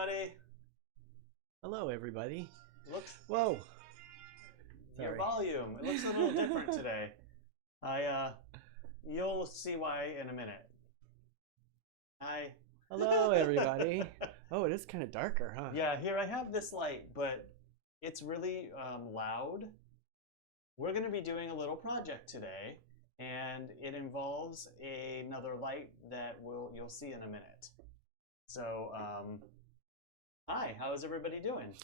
everybody. Hello, everybody. Looks Whoa. your Sorry. volume. It looks a little different today. You'll see why in a minute. Hi. Hello, everybody. Oh, it is kind of darker, huh? Yeah, here I have this light, but it's really loud. We're going to be doing a little project today, and it involves another light that you'll see in a minute. So, hi, how is everybody doing?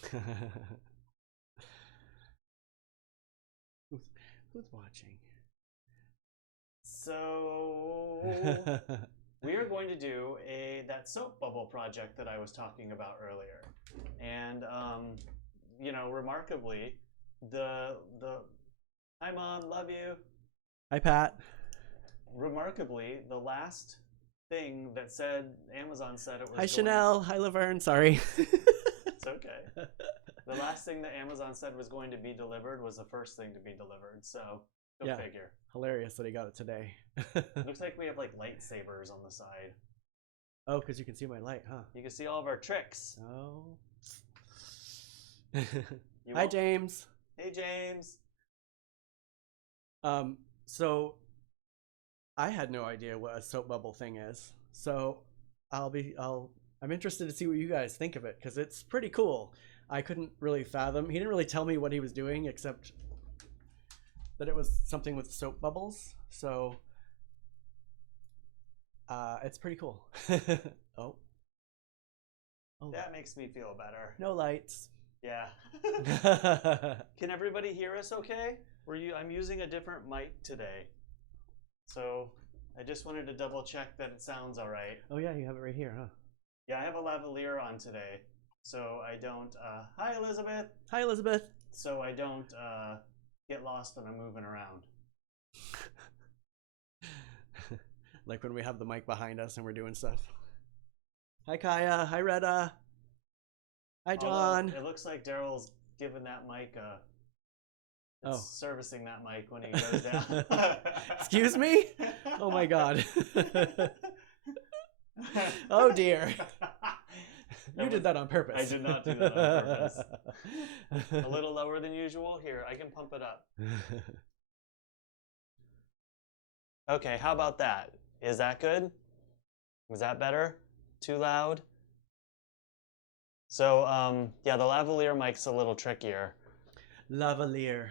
Who's watching? So we are going to do that soap bubble project that I was talking about earlier, and remarkably, the hi Mom, love you. Hi, Pat. Remarkably, the last thing that said Amazon said it was. Hi, Chanel. Hi, Laverne. Sorry. It's okay. The last thing that Amazon said was going to be delivered was the first thing to be delivered. So go figure. Hilarious that he got it today. Looks like we have like lightsabers on the side. Oh, because you can see my light, huh? You can see all of our tricks. Oh. Hi, James. Hey, James. So I had no idea what a soap bubble thing is. So I'm interested to see what you guys think of it because it's pretty cool. I couldn't really fathom. He didn't really tell me what he was doing except that it was something with soap bubbles. So it's pretty cool. Oh. That makes me feel better. No lights. Yeah. Can everybody hear us okay? I'm using a different mic today. So I just wanted to double check that it sounds all right. Oh yeah, you have it right here, huh? Yeah, I have a lavalier on today. So I don't, hi Elizabeth. Hi Elizabeth. So I don't get lost when I'm moving around. Like when we have the mic behind us and we're doing stuff. Hi Kaya. Hi Retta. Hi John. Although it looks like Derrol's giving that mic servicing that mic when he goes down. Excuse me? Oh my god. Oh dear. You did that on purpose. I did not do that on purpose. A little lower than usual. Here, I can pump it up. Okay, how about that? Is that good? Is that better? Too loud? So, yeah, the lavalier mic's a little trickier. Lavalier.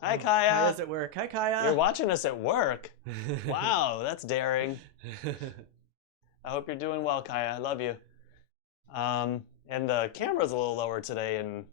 Hi, Kaya. Kaya's at work. Hi, Kaya. You're watching us at work. Wow, that's daring. I hope you're doing well, Kaya. I love you. And the camera's a little lower today, and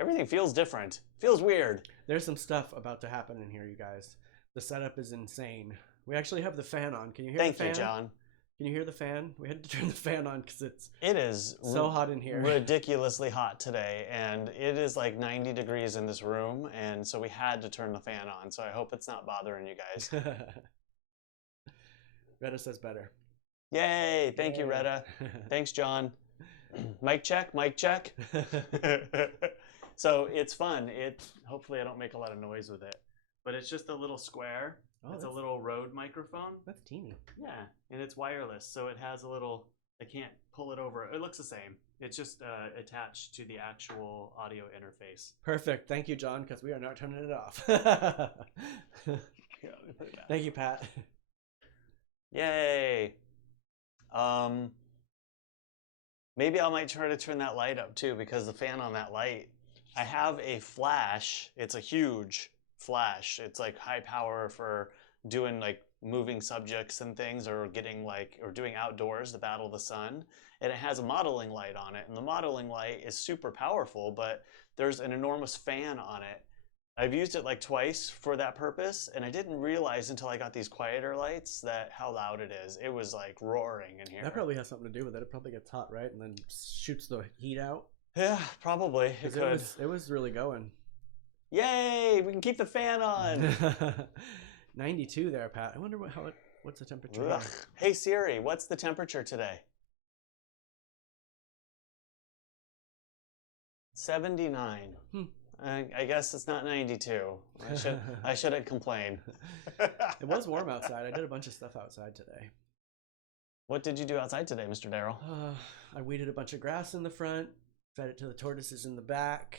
everything feels different. Feels weird. There's some stuff about to happen in here, you guys. The setup is insane. We actually have the fan on. Can you hear the fan? Thank you, John. Can you hear the fan? We had to turn the fan on because it is so hot in here. Ridiculously hot today, and it is like 90 degrees in this room, and so we had to turn the fan on. So I hope it's not bothering you guys. Retta says better. Yay! Thank you, Retta. Thanks, John. Mic check, mic check. So it's fun. Hopefully I don't make a lot of noise with it, but it's just a little square. Oh, it's a little Rode microphone. That's teeny. Yeah, and it's wireless, so it has a little. I can't pull it over. It looks the same. It's just attached to the actual audio interface. Perfect. Thank you, John, because we are not turning it off. Thank you, Pat. Yay. Maybe I might try to turn that light up too, because the fan on that light. I have a flash. It's a huge flash. It's like high power for doing like moving subjects and things, or doing outdoors, the Battle of the Sun. And it has a modeling light on it. And the modeling light is super powerful, but there's an enormous fan on it. I've used it like twice for that purpose, and I didn't realize until I got these quieter lights how loud it is. It was like roaring in here. That probably has something to do with it. It probably gets hot, right? And then shoots the heat out. Yeah, probably. It was really going. Yay! We can keep the fan on. 92 there, Pat. I wonder what's the temperature here? Hey Siri, what's the temperature today? 79. I guess it's not 92. I shouldn't complain. It was warm outside. I did a bunch of stuff outside today. What did you do outside today, Mr. Derrol? I weeded a bunch of grass in the front, fed it to the tortoises in the back.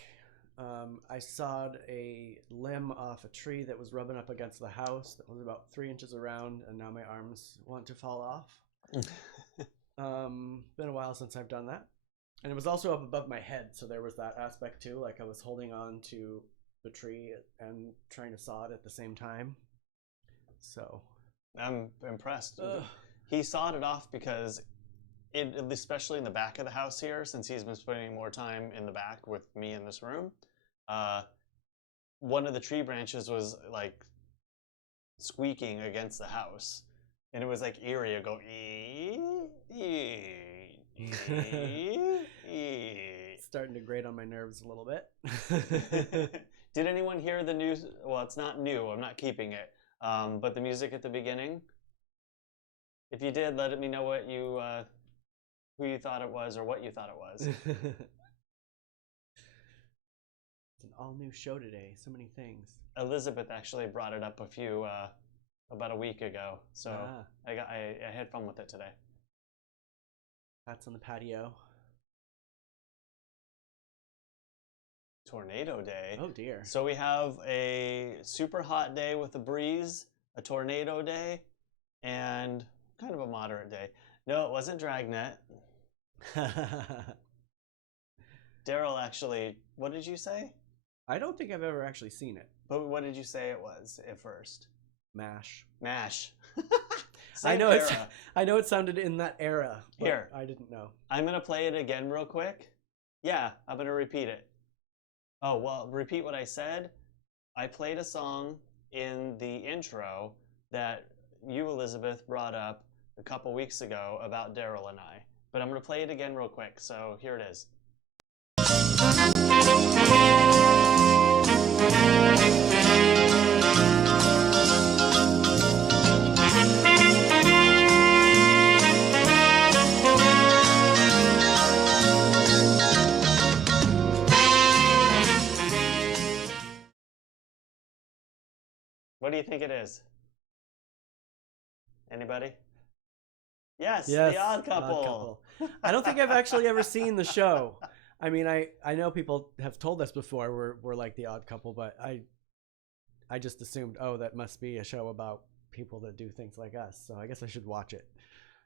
I sawed a limb off a tree that was rubbing up against the house that was about 3 inches around, and now my arms want to fall off. Been a while since I've done that. And it was also up above my head, so there was that aspect too. Like I was holding on to the tree and trying to saw it at the same time. So I'm impressed. He sawed it off because, especially in the back of the house here, since he's been spending more time in the back with me in this room, one of the tree branches was like squeaking against the house, and it was like eerie. It'd go starting to grate on my nerves a little bit. Did anyone hear the news? Well, it's not new. I'm not keeping it. But the music at the beginning. If you did, let me know what you, who you thought it was or what you thought it was. It's an all-new show today. So many things. Elizabeth actually brought it up about a week ago, so I had fun with it today. That's on the patio. Tornado day. Oh dear. So we have a super hot day with a breeze, a tornado day, and kind of a moderate day. No, it wasn't Dragnet. Derrol actually, what did you say? I don't think I've ever actually seen it. But what did you say it was at first? MASH. MASH. I know it sounded in that era. But here, I didn't know. I'm gonna play it again real quick. Yeah, I'm gonna repeat it. Oh, well, repeat what I said. I played a song in the intro that you, Elizabeth, brought up a couple weeks ago about Derrol and I. But I'm going to play it again real quick, so here it is. What do you think it is? Anybody? Yes, The Odd Couple. I don't think I've actually ever seen the show. I mean, I know people have told us before we're like The Odd Couple, but I just assumed, oh, that must be a show about people that do things like us. So I guess I should watch it.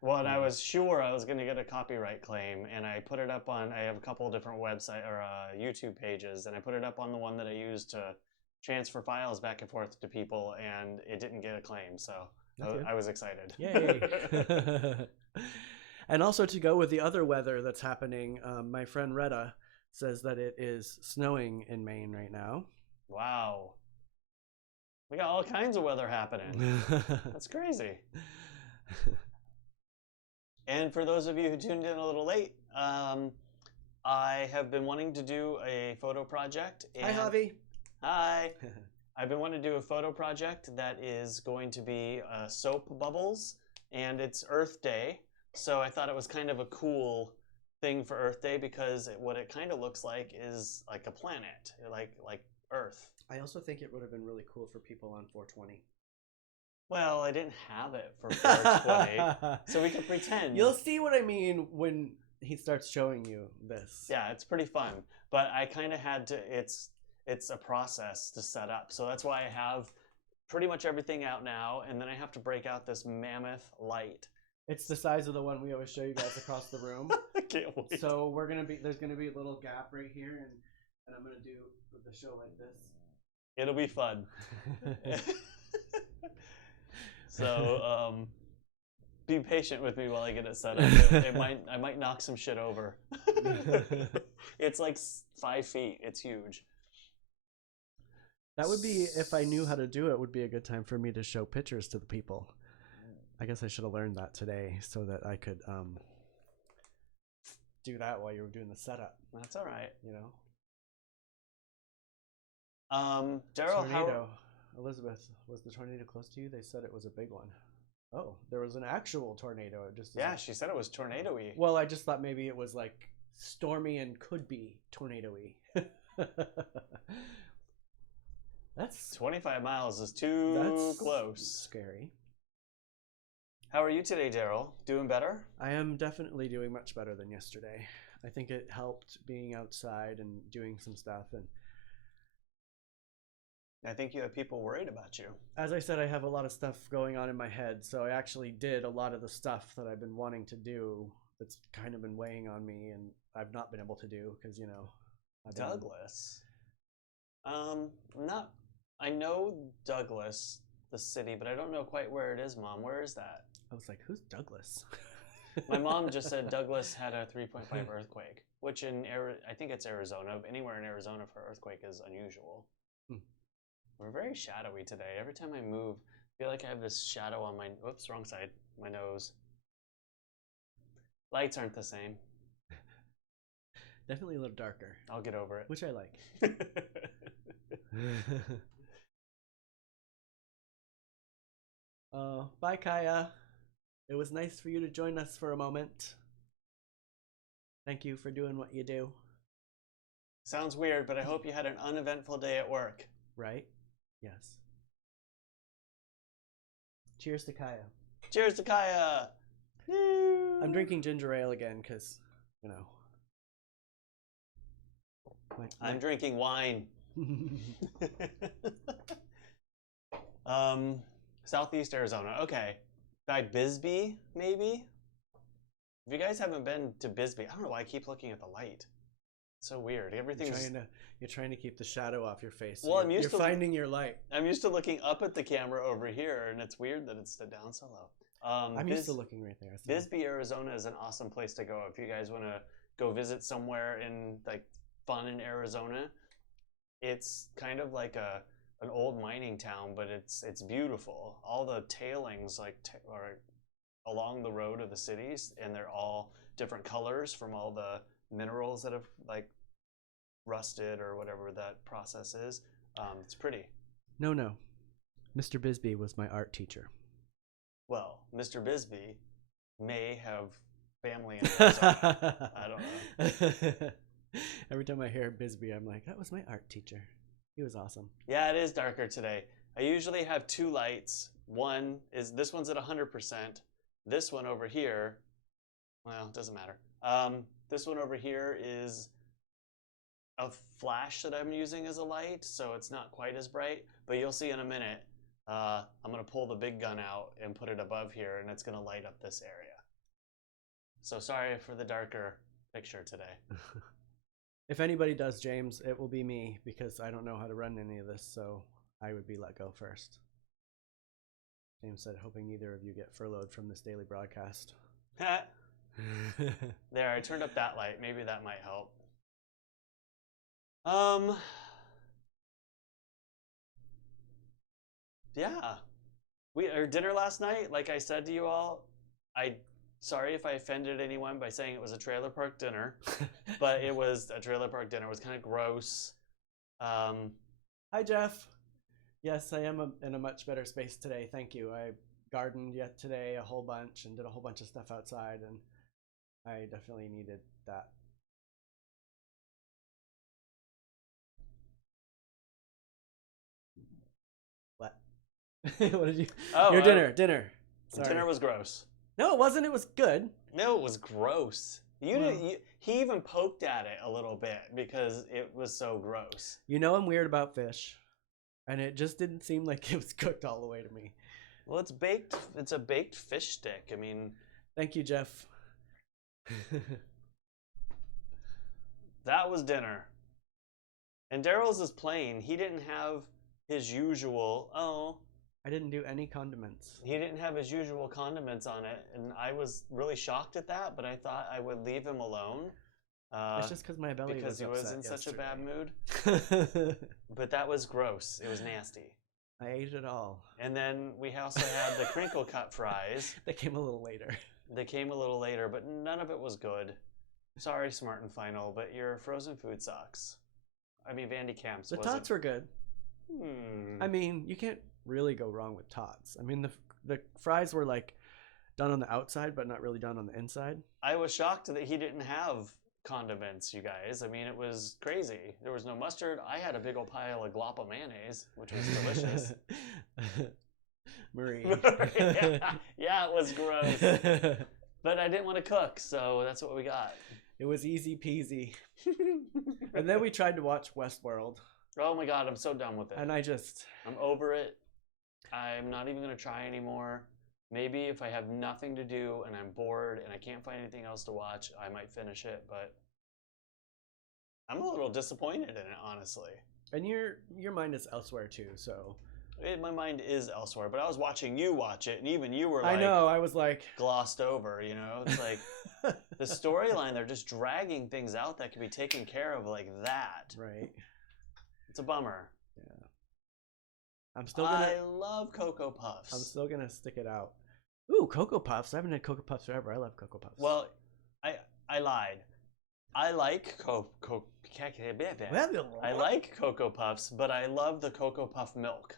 Well, and I was sure I was going to get a copyright claim, and I put it up on, I have a couple of different website or YouTube pages, and I put it up on the one that I used to transfer files back and forth to people, and it didn't get a claim, so I was excited. Yay! And also to go with the other weather that's happening, my friend Retta says that it is snowing in Maine right now. Wow. We got all kinds of weather happening. That's crazy. And for those of you who tuned in a little late, I have been wanting to do a photo project. Hi, Javi. Hi. I've been wanting to do a photo project that is going to be soap bubbles, and it's Earth Day. So I thought it was kind of a cool thing for Earth Day because what it kind of looks like is like a planet, like Earth. I also think it would have been really cool for people on 420. Well, I didn't have it for 420, so we could pretend. You'll see what I mean when he starts showing you this. Yeah, it's pretty fun, but I kind of had to. It's a process to set up, so that's why I have pretty much everything out now, and then I have to break out this mammoth light. It's the size of the one we always show you guys across the room. I can't wait. So there's gonna be a little gap right here, and I'm gonna do the show like this. It'll be fun. So be patient with me while I get it set up. I might knock some shit over. It's like 5 feet. It's huge. That would be, if I knew how to do it, would be a good time for me to show pictures to the people. I guess I should have learned that today so that I could do that while you were doing the setup. That's all right. You know. Derrol, tornado. Elizabeth, was the tornado close to you? They said it was a big one. Oh, there was an actual tornado. It just yeah, she said it was tornado-y. Well, I just thought maybe it was like stormy and could be tornado-y. That's 25 miles is too close. Scary. How are you today, Derrol? Doing better? I am definitely doing much better than yesterday. I think it helped being outside and doing some stuff. And I think you have people worried about you. as I said, I have a lot of stuff going on in my head. So I actually did a lot of the stuff that I've been wanting to do that's kind of been weighing on me and I've not been able to do because, I've been... Douglas. Not. I know Douglas, the city, but I don't know quite where it is, Mom. Where is that? I was like, who's Douglas? My mom just said Douglas had a 3.5 earthquake, which I think it's Arizona. Anywhere in Arizona for earthquake is unusual. We're very shadowy today. Every time I move, I feel like I have this shadow on my, whoops, wrong side, my nose. Lights aren't the same. Definitely a little darker. I'll get over it. Which I like. Bye, Kaya. It was nice for you to join us for a moment. Thank you for doing what you do. Sounds weird, but I hope you had an uneventful day at work. Right? Yes. Cheers to Kaya. Cheers to Kaya! I'm drinking ginger ale again because, I'm drinking wine. Southeast Arizona. Okay. By Bisbee, maybe? If you guys haven't been to Bisbee, I don't know why I keep looking at the light. It's so weird. Everything's... You're trying to keep the shadow off your face. Well, I'm used to finding your light. I'm used to looking up at the camera over here, and it's weird that it's down so low. I'm used to looking right there. So. Bisbee, Arizona is an awesome place to go if you guys want to go visit somewhere in fun in Arizona. It's kind of like an old mining town, but it's beautiful. All the tailings are along the road of the cities, and they're all different colors from all the minerals that have rusted or whatever that process is. It's pretty. No. Mr. Bisbee was my art teacher. Well, Mr. Bisbee may have family in Arizona. I don't know. Every time I hear Bisbee, I'm like, that was my art teacher. He was awesome. Yeah, it is darker today. I usually have two lights. This one's at 100%. This one over here, well, it doesn't matter. This one over here is a flash that I'm using as a light, so it's not quite as bright, but you'll see in a minute. I'm going to pull the big gun out and put it above here, and it's going to light up this area. So sorry for the darker picture today. If anybody does, James, it will be me because I don't know how to run any of this, so I would be let go first. James said, hoping neither of you get furloughed from this daily broadcast. There, I turned up that light. Maybe that might help. Yeah. Our dinner last night, like I said to you all, sorry if I offended anyone by saying it was a trailer park dinner, but it was a trailer park dinner. It was kind of gross. Hi, Jeff. Yes, I am in a much better space today. Thank you. I gardened yet today a whole bunch and did a whole bunch of stuff outside, and I definitely needed that. What? What did you? Oh, your dinner. Sorry. Dinner was gross. No, it wasn't. It was good. No, it was gross. He even poked at it a little bit because it was so gross. I'm weird about fish, and it just didn't seem like it was cooked all the way to me. Well, it's baked. It's a baked fish stick. I mean, thank you, Jeff. That was dinner. And Derrol's is plain. He didn't have his usual. I didn't do any condiments. He didn't have his usual condiments on it, and I was really shocked at that, but I thought I would leave him alone. It's just because my belly because was he was in yesterday. such a bad mood. But that was gross. It was nasty. I ate it all. And then we also had the crinkle cut fries. They came a little later. They came a little later, but none of it was good. Sorry, Smart and Final, but your frozen food sucks. I mean, Vandy Camps. The tots were good. I mean, you can't really go wrong with tots. I mean, the fries were done on the outside, but not really done on the inside. I was shocked that he didn't have condiments, you guys. I mean, it was crazy. There was no mustard. I had a big old pile of gloppa mayonnaise, which was delicious. Marie. Yeah, it was gross. But I didn't want to cook, so that's what we got. It was easy peasy. And then we tried to watch Westworld. Oh my god, I'm so done with it. And I'm over it. I'm not even going to try anymore. Maybe if I have nothing to do and I'm bored and I can't find anything else to watch, I might finish it, but I'm a little disappointed in it, honestly. And your mind is elsewhere too, so My mind is elsewhere, but I was watching you watch it, and even you were like, I know, I was like glossed over, you know? It's like the storyline, they're just dragging things out that can be taken care of like that. Right. It's a bummer. Yeah. I love Cocoa Puffs. I'm still gonna stick it out. Ooh, Cocoa Puffs. I haven't had Cocoa Puffs forever. I love Cocoa Puffs. Well, I lied. I like I like Cocoa Puffs, but I love the Cocoa Puff milk.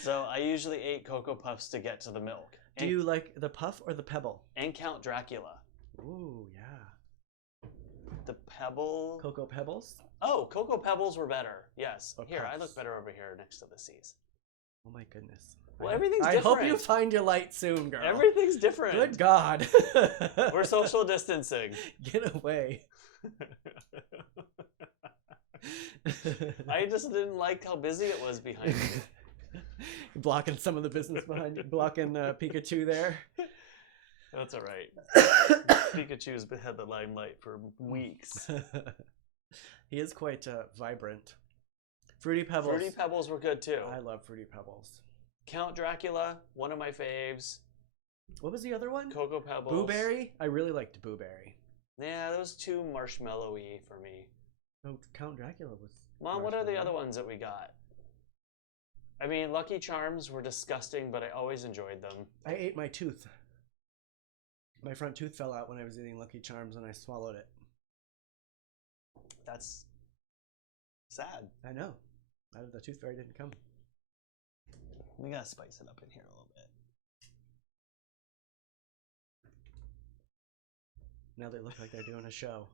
So I usually ate Cocoa Puffs to get to the milk. Do you like the puff or the pebble? And Count Dracula. Ooh, yeah. The pebble. Cocoa Pebbles? Oh, Cocoa Pebbles were better. Yes. Or here, puffs. I look better over here next to the C's. Oh my goodness. Well, everything's I different. hope you find your light soon, girl. Everything's different. Good God. We're social distancing. Get away. I just didn't like how busy it was behind me. Blocking some of the business behind you. Blocking Pikachu there. That's all right. Pikachu's had the limelight for weeks. He is quite vibrant. Fruity Pebbles. Fruity Pebbles were good too. I love Fruity Pebbles. Count Dracula, one of my faves. What was the other one? Cocoa Pebbles. Booberry? I really liked Booberry. Yeah, those too marshmallowy for me. Oh, Count Dracula was... Mom, what are the other ones that we got? I mean, Lucky Charms were disgusting, but I always enjoyed them. I ate my tooth. My front tooth fell out when I was eating Lucky Charms and I swallowed it. That's sad. I know. The tooth fairy didn't come. We gotta spice it up in here a little bit. Now they look like they're doing a show.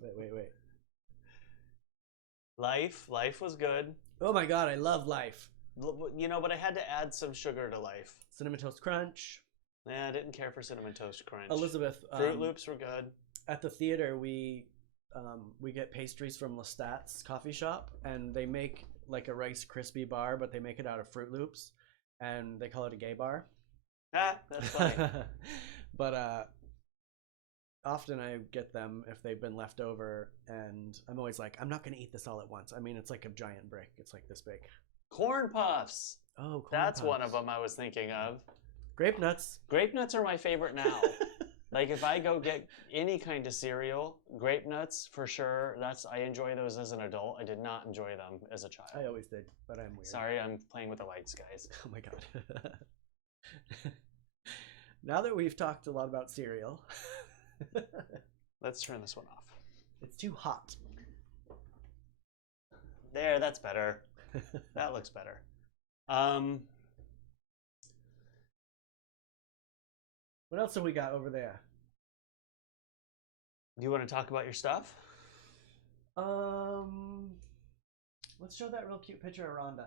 Wait. Life was good. Oh my god, I love Life. You know, but I had to add some sugar to Life. Cinnamon Toast Crunch. Yeah, I didn't care for Cinnamon Toast Crunch. Elizabeth. Fruit Loops were good. At the theater, we get pastries from Lestat's coffee shop, and they make like a Rice Krispie bar, but they make it out of Fruit Loops, and they call it a gay bar. Ah, that's funny. But often I get them if they've been left over, and I'm always like, I'm not going to eat this all at once. I mean, it's like a giant brick. It's like this big. Corn Puffs. Oh, corn That's puffs. one of them I was thinking of. Grape Nuts. Grape Nuts are my favorite now. Like if I go get any kind of cereal, Grape Nuts for sure. I enjoy those as an adult. I did not enjoy them as a child. I always did, but I'm weird. Sorry, I'm playing with the lights, guys. Oh my god. Now that we've talked a lot about cereal, let's turn this one off. It's too hot. There, that's better. That looks better. What else have we got over there? Do you want to talk about your stuff? Let's show that real cute picture of Rhonda.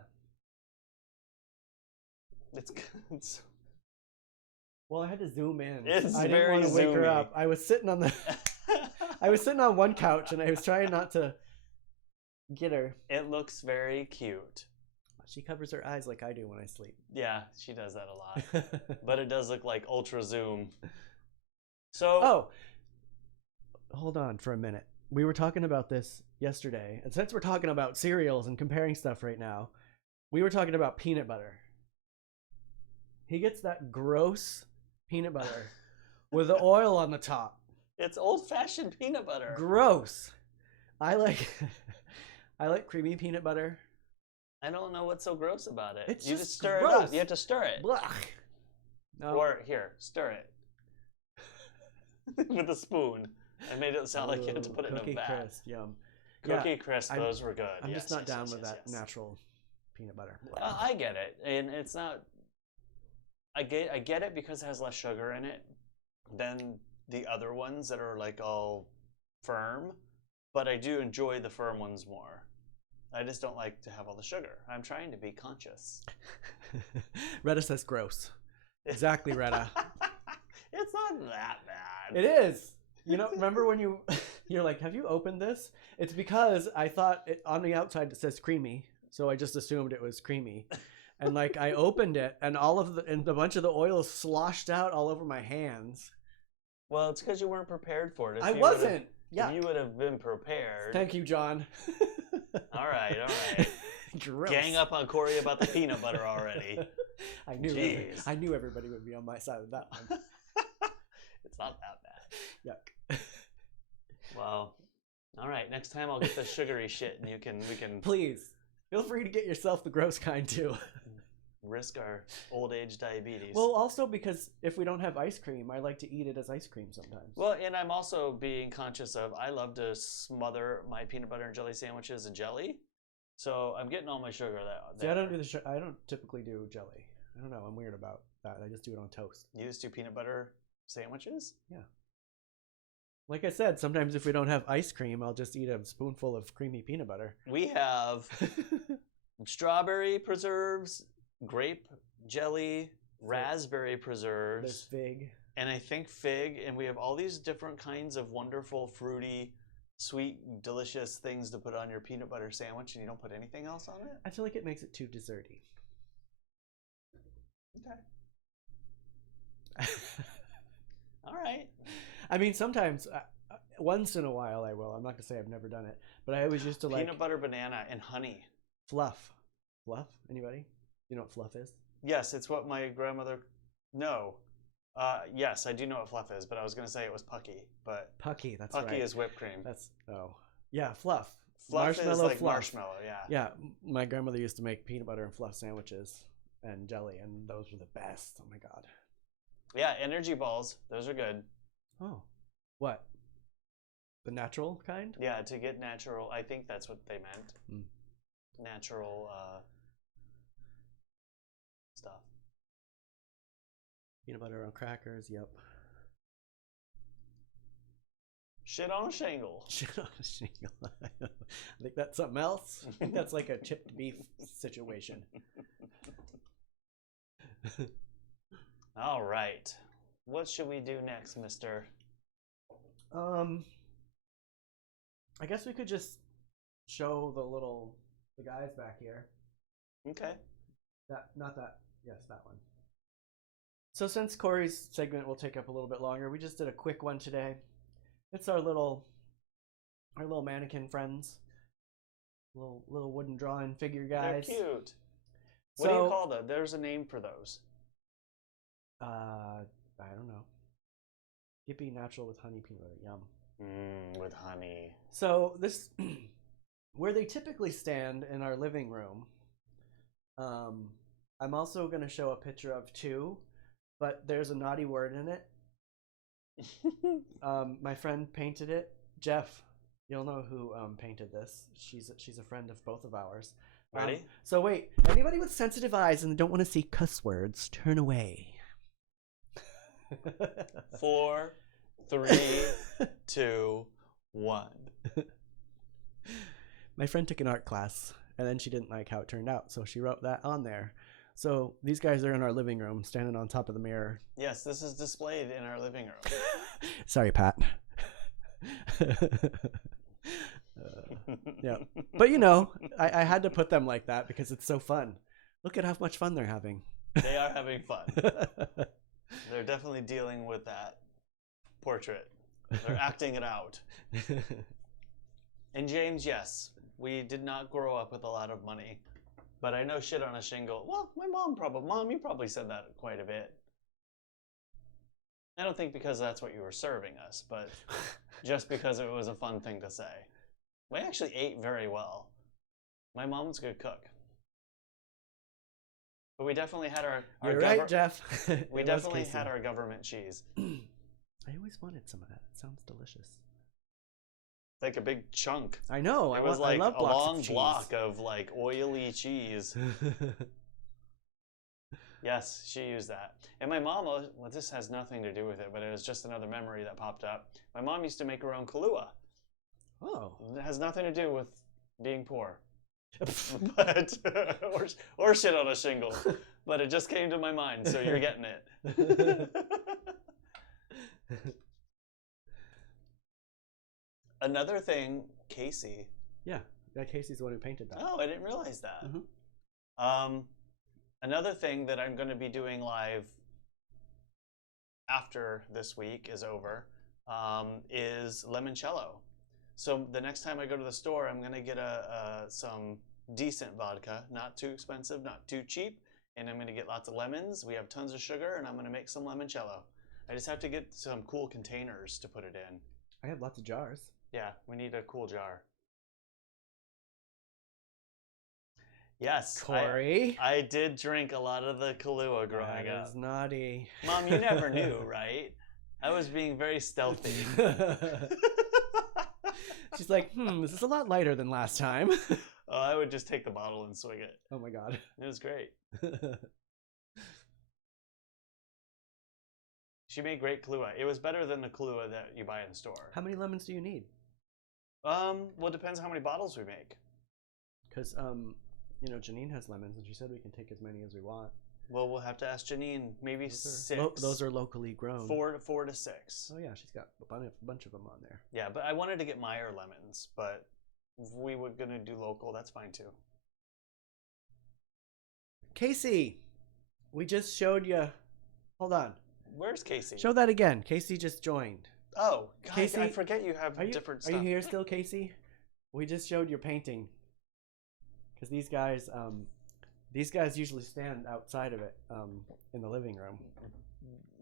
It's Well, I had to zoom in. It's I didn't very want to wake her zoomy. up. I was sitting on the I was sitting on one couch and I was trying not to get her. It looks very cute. She covers her eyes like I do when I sleep. Yeah, she does that a lot. But it does look like ultra zoom. So Oh, hold on for a minute. We were talking about this yesterday, and since we're talking about cereals and comparing stuff right now, we were talking about peanut butter. He gets that gross peanut butter with the oil on the top. it's old-fashioned peanut butter. Gross. I like creamy peanut butter. I don't know what's so gross about it. It's you just stir it gross. up. You have to stir it. Blah. No. Or here, stir it. With a spoon. I made it sound like you had to put it in a Cookie vat. Crisp, yum. Cookie Yeah, Crisp, I'm- those were good. I'm Yes, just not yes, down yes, with yes, that yes. natural peanut butter. I get it, and it's not. I get it because it has less sugar in it than the other ones that are like all firm, but I do enjoy the firm ones more. I just don't like to have all the sugar. I'm trying to be conscious. Retta says gross. Exactly, Retta. It's not that bad. It is. You know, remember when you're like, have you opened this? It's because I thought on the outside it says creamy, so I just assumed it was creamy. And like I opened it, and and a bunch of the oil sloshed out all over my hands. Well, it's because you weren't prepared for it. I wasn't. Yeah. If you would have been prepared. Thank you, John. All right. Gross. Gang up on Cory about the peanut butter already. I knew everybody would be on my side of that one. It's not that bad. Yuck. Well, all right. Next time I'll get the sugary shit, and we can please feel free to get yourself the gross kind too. Risk our old age diabetes. Well, also because if we don't have ice cream, I like to eat it as ice cream sometimes. Well, and I'm also being conscious of I love to smother my peanut butter and jelly sandwiches in jelly, so I'm getting all my sugar there. See, I don't do I don't typically do jelly. I don't know. I'm weird about that. I just do it on toast. You just do peanut butter sandwiches? Yeah. Like I said, sometimes if we don't have ice cream, I'll just eat a spoonful of creamy peanut butter. We have strawberry preserves, grape jelly, raspberry preserves. There's fig. And I think fig, and we have all these different kinds of wonderful, fruity, sweet, delicious things to put on your peanut butter sandwich, and you don't put anything else on it? I feel like it makes it too desserty. Okay. All right. I mean, sometimes, once in a while I will. I'm not going to say I've never done it, but I always used to like... Peanut butter, banana, and honey. Fluff. Fluff? Anybody? You know what fluff is? Yes, it's what my grandmother... No. Yes, I do know what fluff is, but I was going to say it was pucky. But pucky, that's right. Pucky is whipped cream. That's... Oh. Yeah, fluff. Fluff is like marshmallow, yeah. Yeah, my grandmother used to make peanut butter and fluff sandwiches and jelly, and those were the best. Oh my god. Yeah, energy balls. Those are good. Oh. What? The natural kind? Yeah, to get natural. I think that's what they meant. Mm. Natural stuff. Peanut butter on crackers, yep. Shit on a shingle. Shit on a shingle. I think that's something else. I think that's like a chipped beef situation. All right. What should we do next, mister? I guess we could just show the guys back here. Okay. Yes, that one. So since Cory's segment will take up a little bit longer, we just did a quick one today. It's our little mannequin friends. Little wooden drawing figure guys. They're cute. What do you call them? There's a name for those. I don't know. Hippie natural with honey peanut butter. Yum. With honey. So this, where they typically stand in our living room. I'm also going to show a picture of two, but there's a naughty word in it. My friend painted it. Jeff, you'll know who painted this. She's a friend of both of ours. Ready? So wait, anybody with sensitive eyes and don't want to see cuss words, turn away. 4, 3, 2, 1. My friend took an art class, and then she didn't like how it turned out, so she wrote that on there. So these guys are in our living room, standing on top of the mirror. Yes, this is displayed in our living room. Sorry, Pat. Yeah, but you know, I had to put them like that because it's so fun. Look at how much fun they're having. They are having fun. They're definitely dealing with that portrait. They're acting it out. And James, yes, we did not grow up with a lot of money, but I know shit on a shingle. Well, my mom, you probably said that quite a bit. I don't think because that's what you were serving us, but just because it was a fun thing to say. We actually ate very well. My mom was a good cook. But we definitely had our You're right, Jeff. We definitely had our government cheese. I always wanted some of that. It sounds delicious. Like a big chunk. I know. It was like I love a long block of like oily cheese. Yes, she used that. And my mom, well, this has nothing to do with it, but it was just another memory that popped up. My mom used to make her own Kahlua. Oh. It has nothing to do with being poor. but or shit on a shingle. But it just came to my mind, so you're getting it. Another thing, Casey. Yeah, Casey's the one who painted that. Oh, I didn't realize that. Mm-hmm. Another thing that I'm going to be doing live after this week is over is limoncello. So the next time I go to the store, I'm going to get some decent vodka, not too expensive, not too cheap, and I'm going to get lots of lemons. We have tons of sugar, and I'm going to make some limoncello. I just have to get some cool containers to put it in. I have lots of jars. Yeah, we need a cool jar. Yes, Cory. I did drink a lot of the Kahlua growing up. That is naughty. Mom, you never knew, right? I was being very stealthy. She's like, this is a lot lighter than last time. Oh, I would just take the bottle and swig it. Oh my god. It was great. She made great Kahlua. It was better than the Kahlua that you buy in the store. How many lemons do you need? Well, it depends how many bottles we make. Because, Janine has lemons, and she said we can take as many as we want. Well, we'll have to ask Janine. Maybe six. Those are locally grown. Four to six. Oh yeah, she's got a bunch of them on there. Yeah, but I wanted to get Meyer lemons, but if we were gonna do local, that's fine too. Casey, we just showed you. Hold on. Where's Casey? Show that again. Casey just joined. Oh, God, Casey, I forget you have different stuff. Are you here still, Casey? We just showed your painting. Because these guys usually stand outside of it in the living room.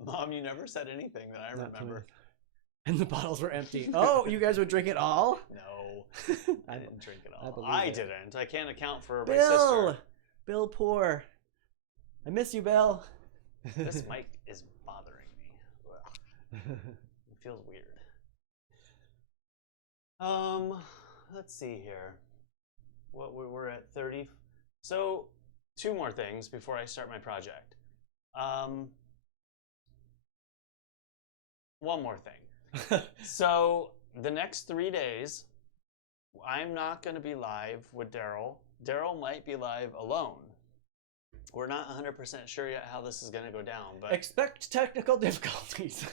Mom, you never said anything that I remember. And the bottles were empty. Oh, you guys would drink it all? No, I didn't drink it all. I didn't. I can't account for my sister. Bill Poor. I miss you, Bill. This mic is bothering me. It feels weird. Let's see here. What we're at 30. So, two more things before I start my project. One more thing. So, the next 3 days, I'm not going to be live with Derrol. Derrol might be live alone. We're not 100% sure yet how this is going to go down, but expect technical difficulties.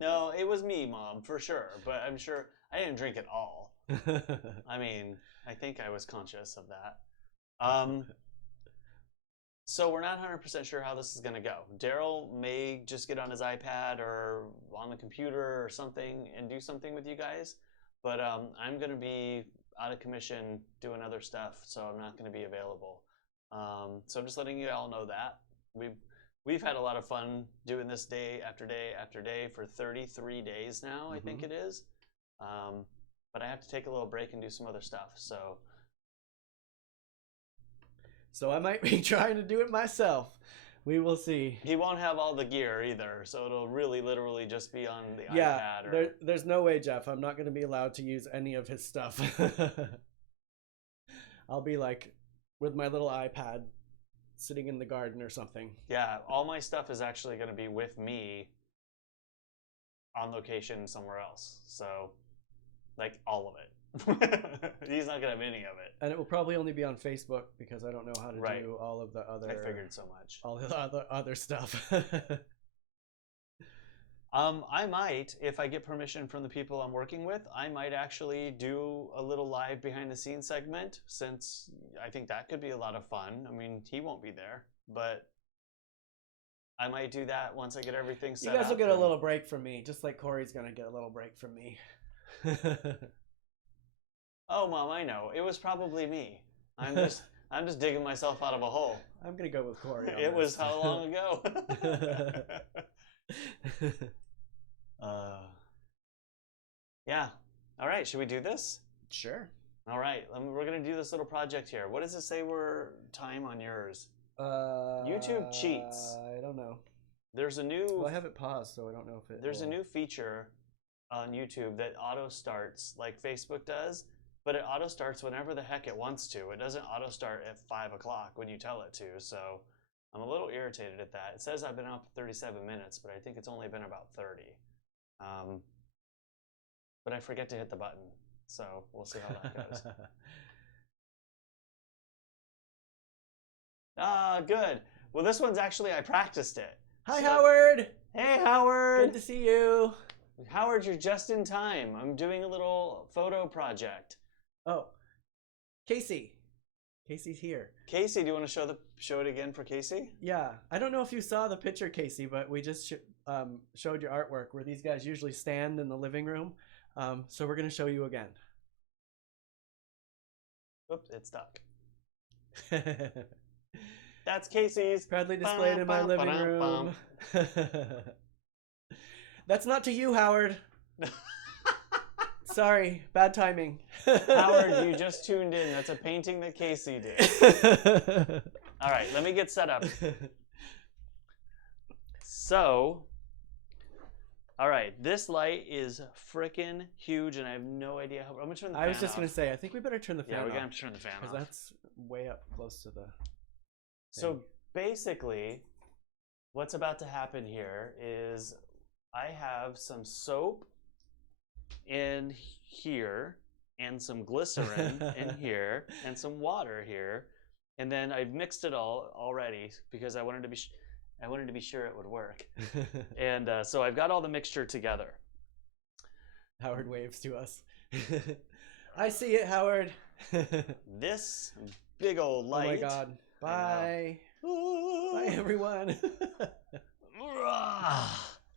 No, it was me, Mom, for sure. But I'm sure I didn't drink it all. I mean, I think I was conscious of that. So we're not 100% sure how this is going to go. Derrol may just get on his iPad or on the computer or something and do something with you guys. But I'm going to be out of commission doing other stuff, so I'm not going to be available. So I'm just letting you all know that. We've had a lot of fun doing this day after day after day for 33 days now, I think it is. But I have to take a little break and do some other stuff. So I might be trying to do it myself. We will see. He won't have all the gear either, so it'll really literally just be on the iPad. Yeah, there's no way, Jeff. I'm not going to be allowed to use any of his stuff. I'll be like with my little iPad sitting in the garden or something. Yeah, all my stuff is actually going to be with me on location somewhere else. So, like, all of it. He's not going to have any of it. And it will probably only be on Facebook because I don't know how to do all of the other... I figured so much. All the other stuff. I might, if I get permission from the people I'm working with, I might actually do a little live behind the scenes segment, since I think that could be a lot of fun. I mean, he won't be there, but I might do that once I get everything set up. You guys will get a little break from me, just like Cory's going to get a little break from me. Oh, Mom, I know. It was probably me. I'm just digging myself out of a hole. I'm going to go with Cory. It was how long ago? Yeah. All right. Should we do this? Sure. All right. We're going to do this little project here. What does it say we're time on yours? YouTube cheats. I don't know. There's a new... Well, I have it paused, so I don't know if it... There's a new feature on YouTube that auto starts like Facebook does, but it auto starts whenever the heck it wants to. It doesn't auto start at 5 o'clock when you tell it to, so I'm a little irritated at that. It says I've been out for 37 minutes, but I think it's only been about 30. But I forget to hit the button, so we'll see how that goes. Ah, good. Well, this one's actually, I practiced it. Hi, Howard. Hey, Howard. Good to see you. Howard, you're just in time. I'm doing a little photo project. Oh, Casey. Casey's here. Casey, do you want to show it again for Casey? Yeah, I don't know if you saw the picture, Casey, but we just showed your artwork where these guys usually stand in the living room. So we're going to show you again. Oops, it's stuck. That's Casey's. Proudly displayed in my living room. That's not to you, Howard. Sorry, bad timing. Howard, you just tuned in. That's a painting that Casey did. All right, let me get set up. So, all right, this light is freaking huge, and I have no idea how. I'm gonna turn the fan off. I was just gonna say, I think we better turn the fan off. Yeah, we're gonna have to turn the fan off. Because that's way up close to the thing. So basically, what's about to happen here is I have some soap in here and some glycerin in here and some water here, and then I've mixed it all already because I wanted to be sure it would work. And so I've got all the mixture together. Howard waves to us. I see it, Howard. This big old light. Oh my God. Bye. Bye, everyone.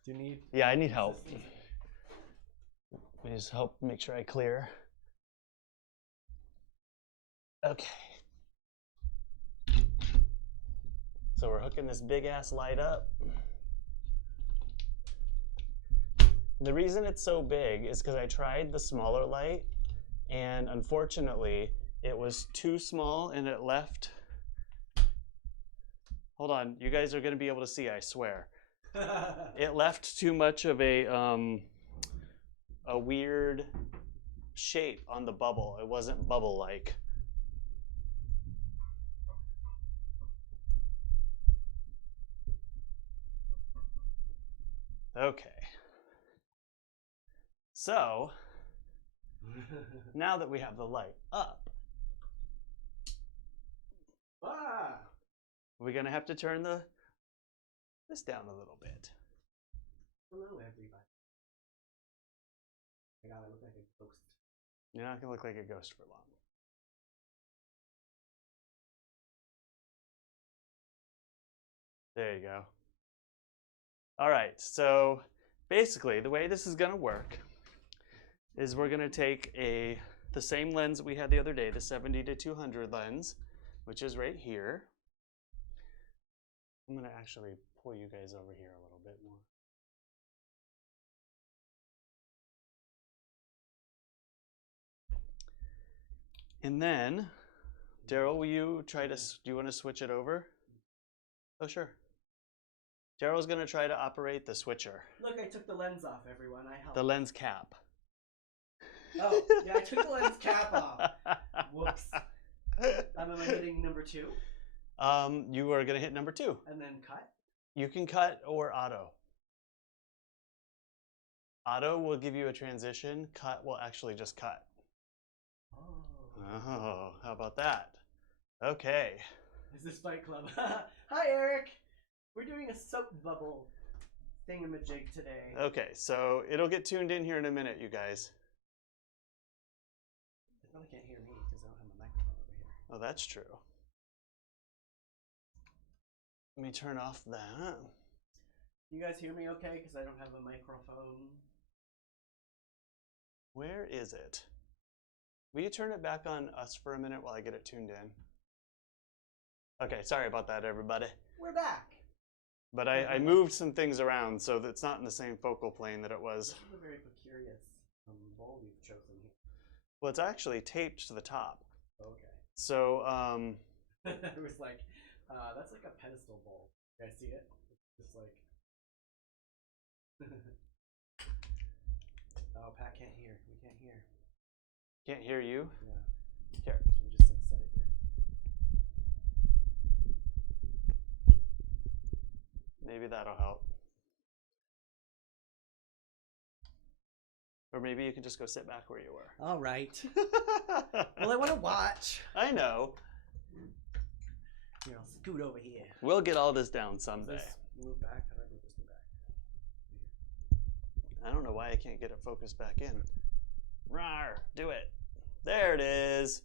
Do you need? Yeah, I need help. Let me just help make sure I clear. Okay. So we're hooking this big ass light up. The reason it's so big is because I tried the smaller light, and unfortunately it was too small and it left. Hold on, you guys are going to be able to see, I swear. It left too much of a weird shape on the bubble. It wasn't bubble-like. Okay. So, now that we have the light up, we're going to have to turn this down a little bit. Hello, everybody. I gotta look like a ghost. You're not going to look like a ghost for long. There you go. All right, so basically the way this is going to work is we're going to take the same lens that we had the other day, the 70-200 lens, which is right here. I'm going to actually pull you guys over here a little bit more. And then, Derrol, will you try to, do you want to switch it over? Oh, sure. Derrol's going to try to operate the switcher. Look, I took the lens off, everyone. I helped. The lens cap. Oh, yeah, I took the lens cap off. Whoops. Am I hitting number 2? You are going to hit number 2. And then cut? You can cut or auto. Auto will give you a transition. Cut will actually just cut. Oh, how about that? Okay. Is this Fight Club? Hi, Eric. We're doing a soap bubble thingamajig today. Okay, so it'll get tuned in here in a minute, you guys. They probably can't hear me because I don't have my microphone over here. Oh, that's true. Let me turn off that. You guys hear me okay? Because I don't have a microphone. Where is it? Will you turn it back on us for a minute while I get it tuned in? Okay, sorry about that, everybody. We're back. But I moved some things around so that it's not in the same focal plane that it was. This is a very precarious bowl you've chosen here. Well, it's actually taped to the top. Okay. So, It was like, that's like a pedestal bowl. You guys see it? It's just like... Oh, Pat can't hear. We can't hear. Can't hear you? Yeah. Here. Can we just like set it here? Maybe that'll help. Or maybe you can just go sit back where you were. All right. Well, I want to watch. I know. Here, I'll scoot over here. We'll get all this down someday. This move back. How do I move this thing back? I don't know why I can't get it focused back in. Rawr, do it. There it is.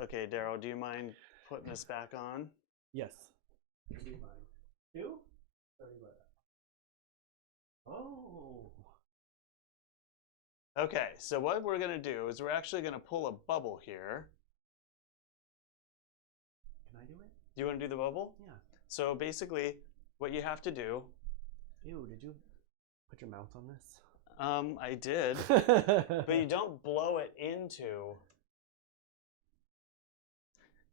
Okay, Derrol, do you mind putting this back on? Yes. I do mind. Two? Oh. Okay, so what we're going to do is we're actually going to pull a bubble here. Can I do it? Do you want to do the bubble? Yeah. So basically, what you have to do... Ew, did you put your mouth on this? I did, but you don't blow it into...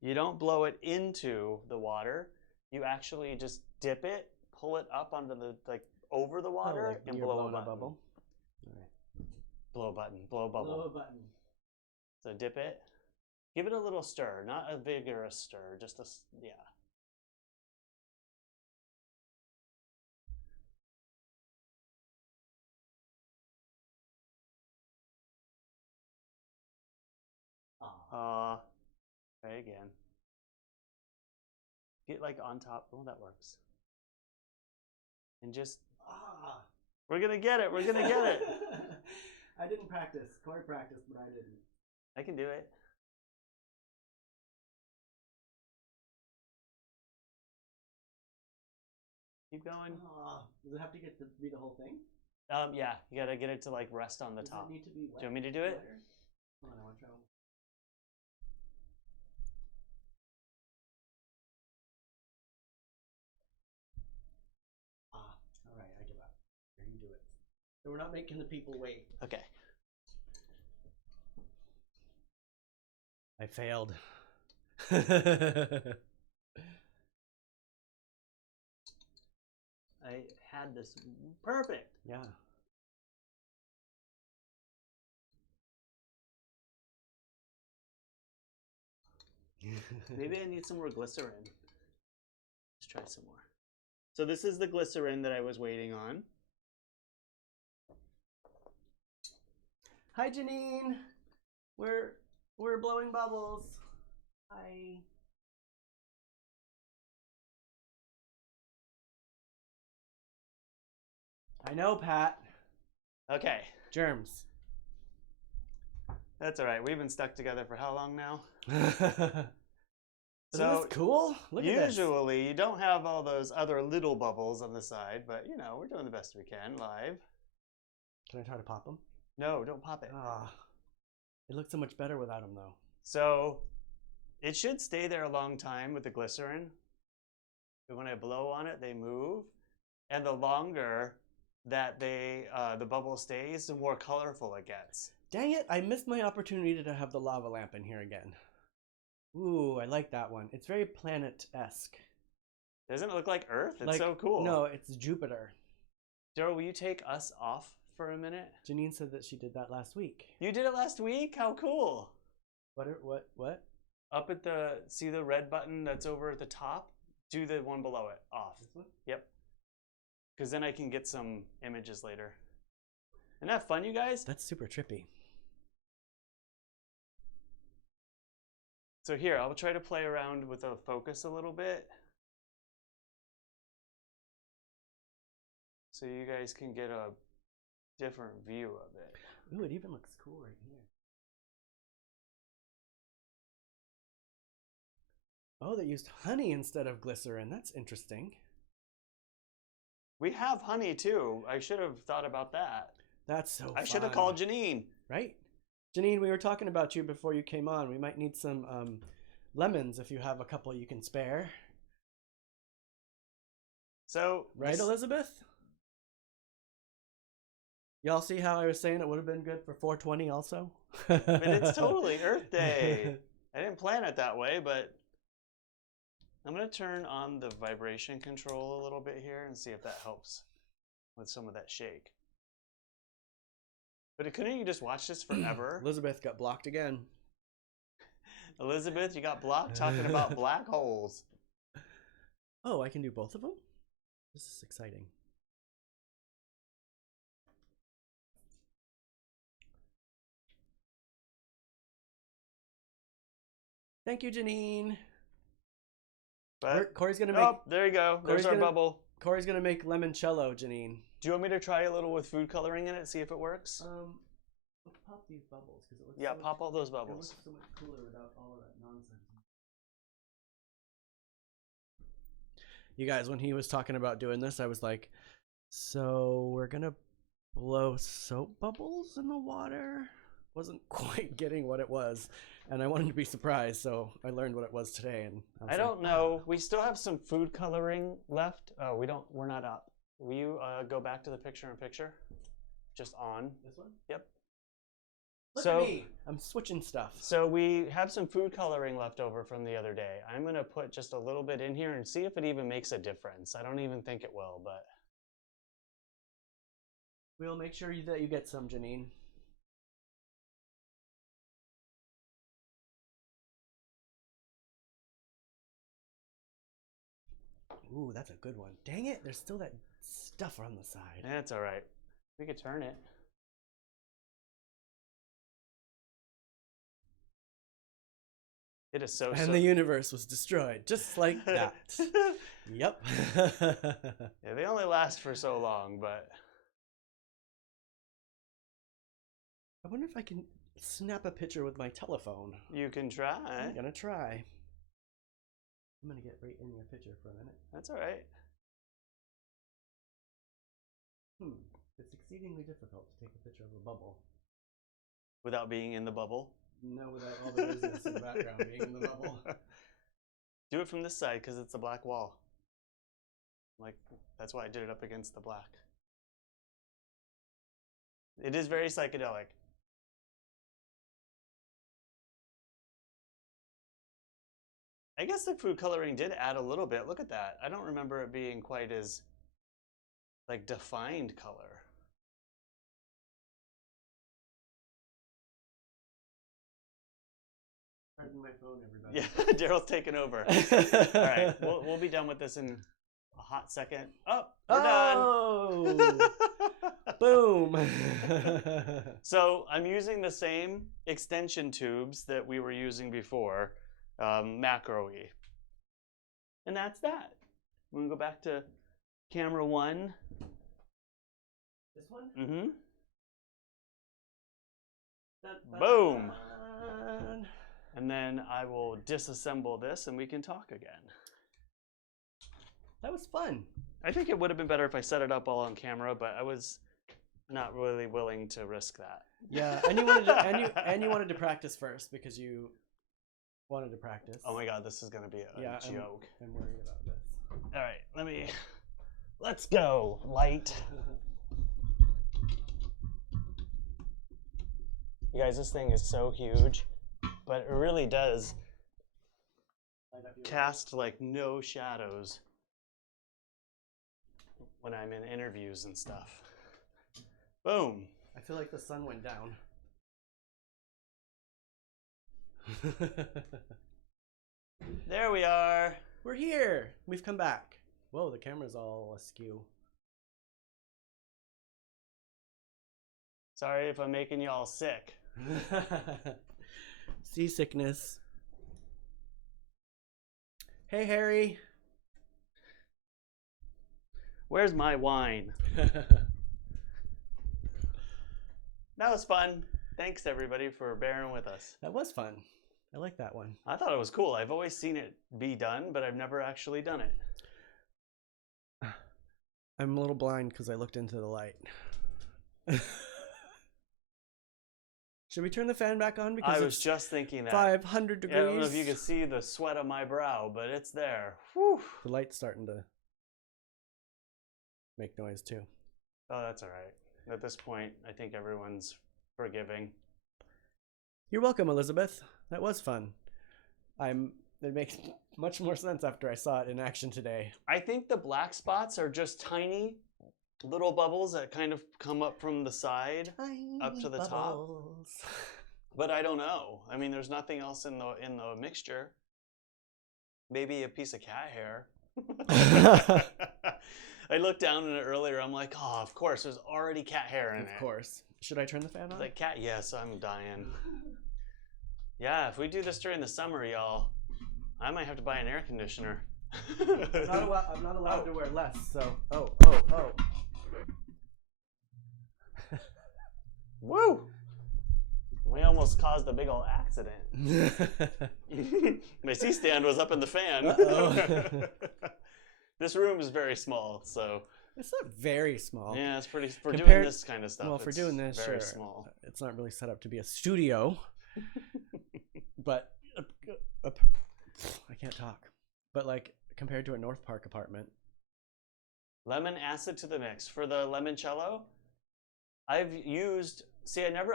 You don't blow it into the water. You actually just dip it, pull it up onto the, like, over the water, like and you're blow a blowing button. bubble? All right. Blow a button, blow a bubble. Blow a button. So dip it. Give it a little stir, not a vigorous stir, just a, yeah. Try again. Get like on top. Oh, that works. And just, we're gonna get it. We're gonna get it. I didn't practice. Cory practiced, but I didn't. I can do it. Keep going. Does it have to get to be the whole thing? Yeah, you gotta get it to like rest on the Does top. it need to be wet? Do you want me to do it? Wetter? Hold on, I want to try one. All right, I give up. Here, you do it. So we're not making the people wait. Okay. I failed. I had this perfect. Yeah. Maybe I need some more glycerin. Let's try some more. So this is the glycerin that I was waiting on. Hi, Janine. We're blowing bubbles. Hi. I know, Pat. Okay. Germs. That's all right. We've been stuck together for how long now? Isn't this cool? Look at this. Usually you don't have all those other little bubbles on the side, but you know, we're doing the best we can live. Can I try to pop them? No, don't pop it. It looks so much better without them, though. So it should stay there a long time with the glycerin. But when I blow on it, they move. And the longer that the bubble stays, the more colorful it gets. Dang it, I missed my opportunity to have the lava lamp in here again. Ooh, I like that one. It's very planet-esque. Doesn't it look like Earth? It's like, so cool. No, it's Jupiter. Derrol, will you take us off for a minute? Janine said that she did that last week. You did it last week? How cool. What? Up at see the red button that's over at the top? Do the one below it, off. This one? Yep. Because then I can get some images later. Isn't that fun, you guys? That's super trippy. So here, I'll try to play around with the focus a little bit. So you guys can get a different view of it. Ooh, it even looks cool right here. Oh, they used honey instead of glycerin. That's interesting. We have honey too. I should have thought about that. That's so fun. I should have called Janine. Right? Janine, we were talking about you before you came on. We might need some lemons if you have a couple you can spare. So, right, Elizabeth? Y'all see how I was saying it would have been good for 420 also? But it's totally Earth Day. I didn't plan it that way, but I'm going to turn on the vibration control a little bit here and see if that helps with some of that shake. But couldn't you just watch this forever? Elizabeth got blocked again. Elizabeth, you got blocked talking about black holes. Oh, I can do both of them? This is exciting. Thank you, Janine. But Corey's gonna make. oh, there you go. There's Corey's our gonna- bubble. Corey's gonna make limoncello, Janine. Do you want me to try a little with food coloring in it, see if it works? Let's pop these bubbles because it looks. Yeah, so pop all those It bubbles. looks so much cooler without all of that nonsense. You guys, when he was talking about doing this, I was like, "So we're gonna blow soap bubbles in the water?" Wasn't quite getting what it was, and I wanted to be surprised, so I learned what it was today. And I don't know. We still have some food coloring left. Oh, we don't. We're not up. Will you go back to the picture-in-picture? Just on. This one? Yep. Look at me. I'm switching stuff. So we have some food coloring left over from the other day. I'm going to put just a little bit in here and see if it even makes a difference. I don't even think it will, but... We'll make sure that you get some, Janine. Ooh, that's a good one. Dang it, there's still that stuff on the side. That's all right. We could turn it. It is so... And the universe was destroyed, just like that. Yep. Yeah, they only last for so long, but... I wonder if I can snap a picture with my telephone. You can try. I'm gonna try. I'm gonna get right in your picture for a minute. That's all right. It's exceedingly difficult to take a picture of a bubble. Without being in the bubble? No, without all the business in the background being in the bubble. Do it from this side because it's a black wall. Like, that's why I did it up against the black. It is very psychedelic. I guess the food coloring did add a little bit. Look at that. I don't remember it being quite as, like, defined color. Pardon my phone, everybody. Yeah, Daryl's taking over. All right, we'll be done with this in a hot second. Oh, we're done. Boom. So I'm using the same extension tubes that we were using before, macro-y. And that's that. We're gonna go back to camera 1. This one? Mm-hmm. Dun, dun, Boom. dun. And then I will disassemble this and we can talk again. That was fun. I think it would have been better if I set it up all on camera, but I was not really willing to risk that. Yeah, and you wanted to, and you wanted to practice first because you wanted to practice. Oh my God, this is gonna be a joke. I'm worried about this. All right, let's go, light. You guys, this thing is so huge, but it really does cast like no shadows when I'm in interviews and stuff. Boom. I feel like the sun went down. There we are. We're here. We've come back. Whoa, the camera's all askew. Sorry if I'm making you all sick. Seasickness. Hey, Harry. Where's my wine? That was fun. Thanks everybody for bearing with us. That was fun. I like that one. I thought it was cool. I've always seen it be done, but I've never actually done it. I'm a little blind because I looked into the light. Should we turn the fan back on? Because I was just thinking that. 500 degrees. Yeah, I don't know if you can see the sweat on my brow, but it's there. Whew. The light's starting to make noise too. Oh, that's all right. At this point, I think everyone's forgiving. You're welcome, Elizabeth. That was fun. It makes much more sense after I saw it in action today. I think the black spots are just tiny little bubbles that kind of come up from the side up to the top. But I don't know. I mean, there's nothing else in the mixture. Maybe a piece of cat hair. I looked down at it earlier. I'm like, oh, of course, there's already cat hair in it. Of course. Should I turn the fan on? Like cat, yes, I'm dying. Yeah, if we do this during the summer, y'all, I might have to buy an air conditioner. I'm not allowed to wear less. So, oh. Woo! We almost caused a big old accident. My C-stand was up in the fan. Uh-oh. This room is very small, so It's not very small. yeah, it's pretty for Compared- doing this kind of stuff. Well, for it's doing this, very sure. small. It's not really set up to be a studio, but I can't talk. But like compared to a North Park apartment, Lemon acid to the mix for the limoncello. I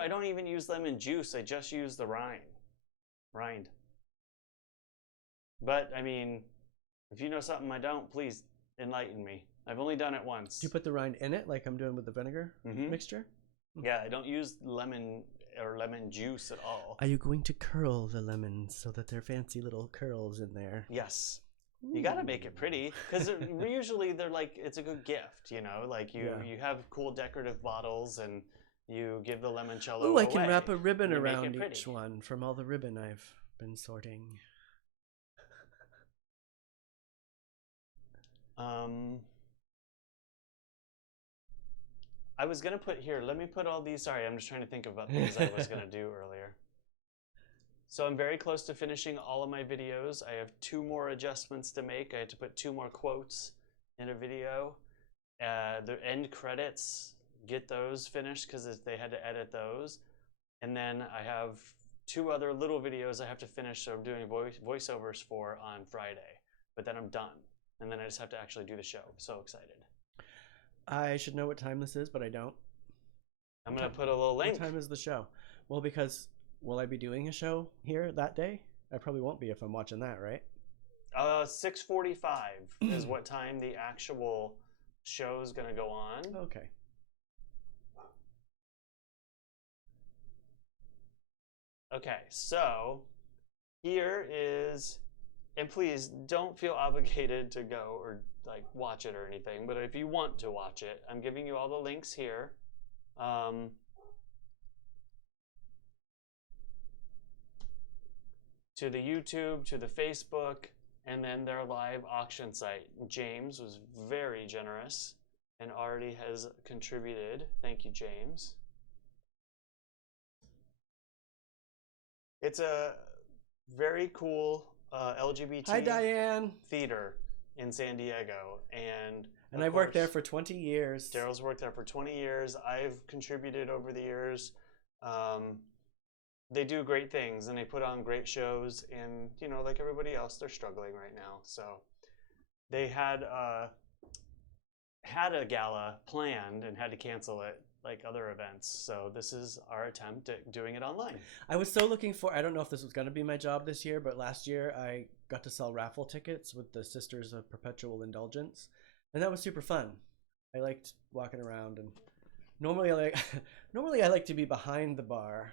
don't even use lemon juice. I just use the rind. But I mean, if you know something I don't, please enlighten me. I've only done it once. do you put the rind in it like I'm doing with the vinegar mixture? Yeah, I don't use lemon or lemon juice at all. Are you going to curl the lemons so that they're fancy little curls in there? Yes. You got to make it pretty because usually they're like, it's a good gift, you know, like you have cool decorative bottles and you give the limoncello away. I can wrap a ribbon and around each one from all the ribbon I've been sorting. I was going to put here, let me put all these, sorry, I'm just trying to think about things I was going to do earlier. So I'm very close to finishing all of my videos. I have 2 more adjustments to make. I had to put 2 more quotes in a video. The end credits, get those finished because they had to edit those. And then I have 2 other little videos I have to finish, so I'm doing voiceovers for on Friday. But then I'm done. And then I just have to actually do the show. I'm so excited. I should know what time this is, but I don't. I'm going to put a little link. What time is the show? Well, because will I be doing a show here that day? I probably won't be if I'm watching that, right? 6:45 is what time the actual show is going to go on. Okay. Okay, so here is, and please don't feel obligated to go or like watch it or anything, but if you want to watch it, I'm giving you all the links here. To the YouTube, to the Facebook, and then their live auction site. James was very generous and already has contributed. Thank you, James. It's a very cool LGBT Hi, Diane. theater in San Diego. And I've worked there for 20 years. Derrol's worked there for 20 years. I've contributed over the years. They do great things and they put on great shows, and you know, like everybody else, they're struggling right now. So they had a gala planned and had to cancel it like other events. So this is our attempt at doing it online. I was so looking for, I don't know if this was going to be my job this year, but last year I got to sell raffle tickets with the Sisters of Perpetual Indulgence, and that was super fun. I liked walking around, and normally I like to be behind the bar.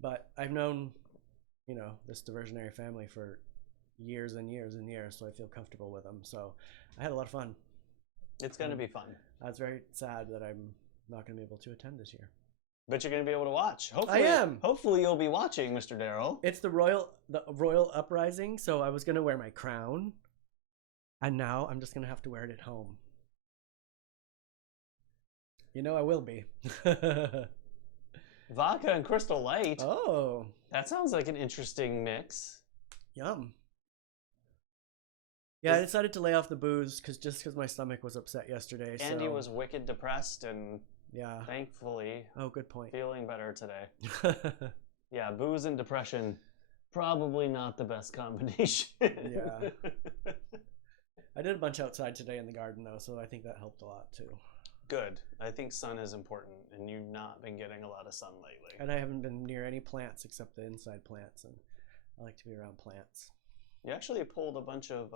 But I've known, you know, this diversionary family for years and years and years, so I feel comfortable with them. So I had a lot of fun. It's going to be fun. I was very sad that I'm not going to be able to attend this year. But you're going to be able to watch. Hopefully, I am. Hopefully you'll be watching, Mr. Derrol. It's the royal uprising, so I was going to wear my crown, and now I'm just going to have to wear it at home. You know I will be. Vodka and Crystal Light. Oh. That sounds like an interesting mix. Yum. Yeah, I decided to lay off the booze because my stomach was upset yesterday. Andy was wicked depressed and thankfully good point. Feeling better today. Yeah, booze and depression, probably not the best combination. Yeah. I did a bunch outside today in the garden though, so I think that helped a lot too. Good. I think sun is important, and you've not been getting a lot of sun lately. And I haven't been near any plants except the inside plants, and I like to be around plants. You actually pulled a bunch of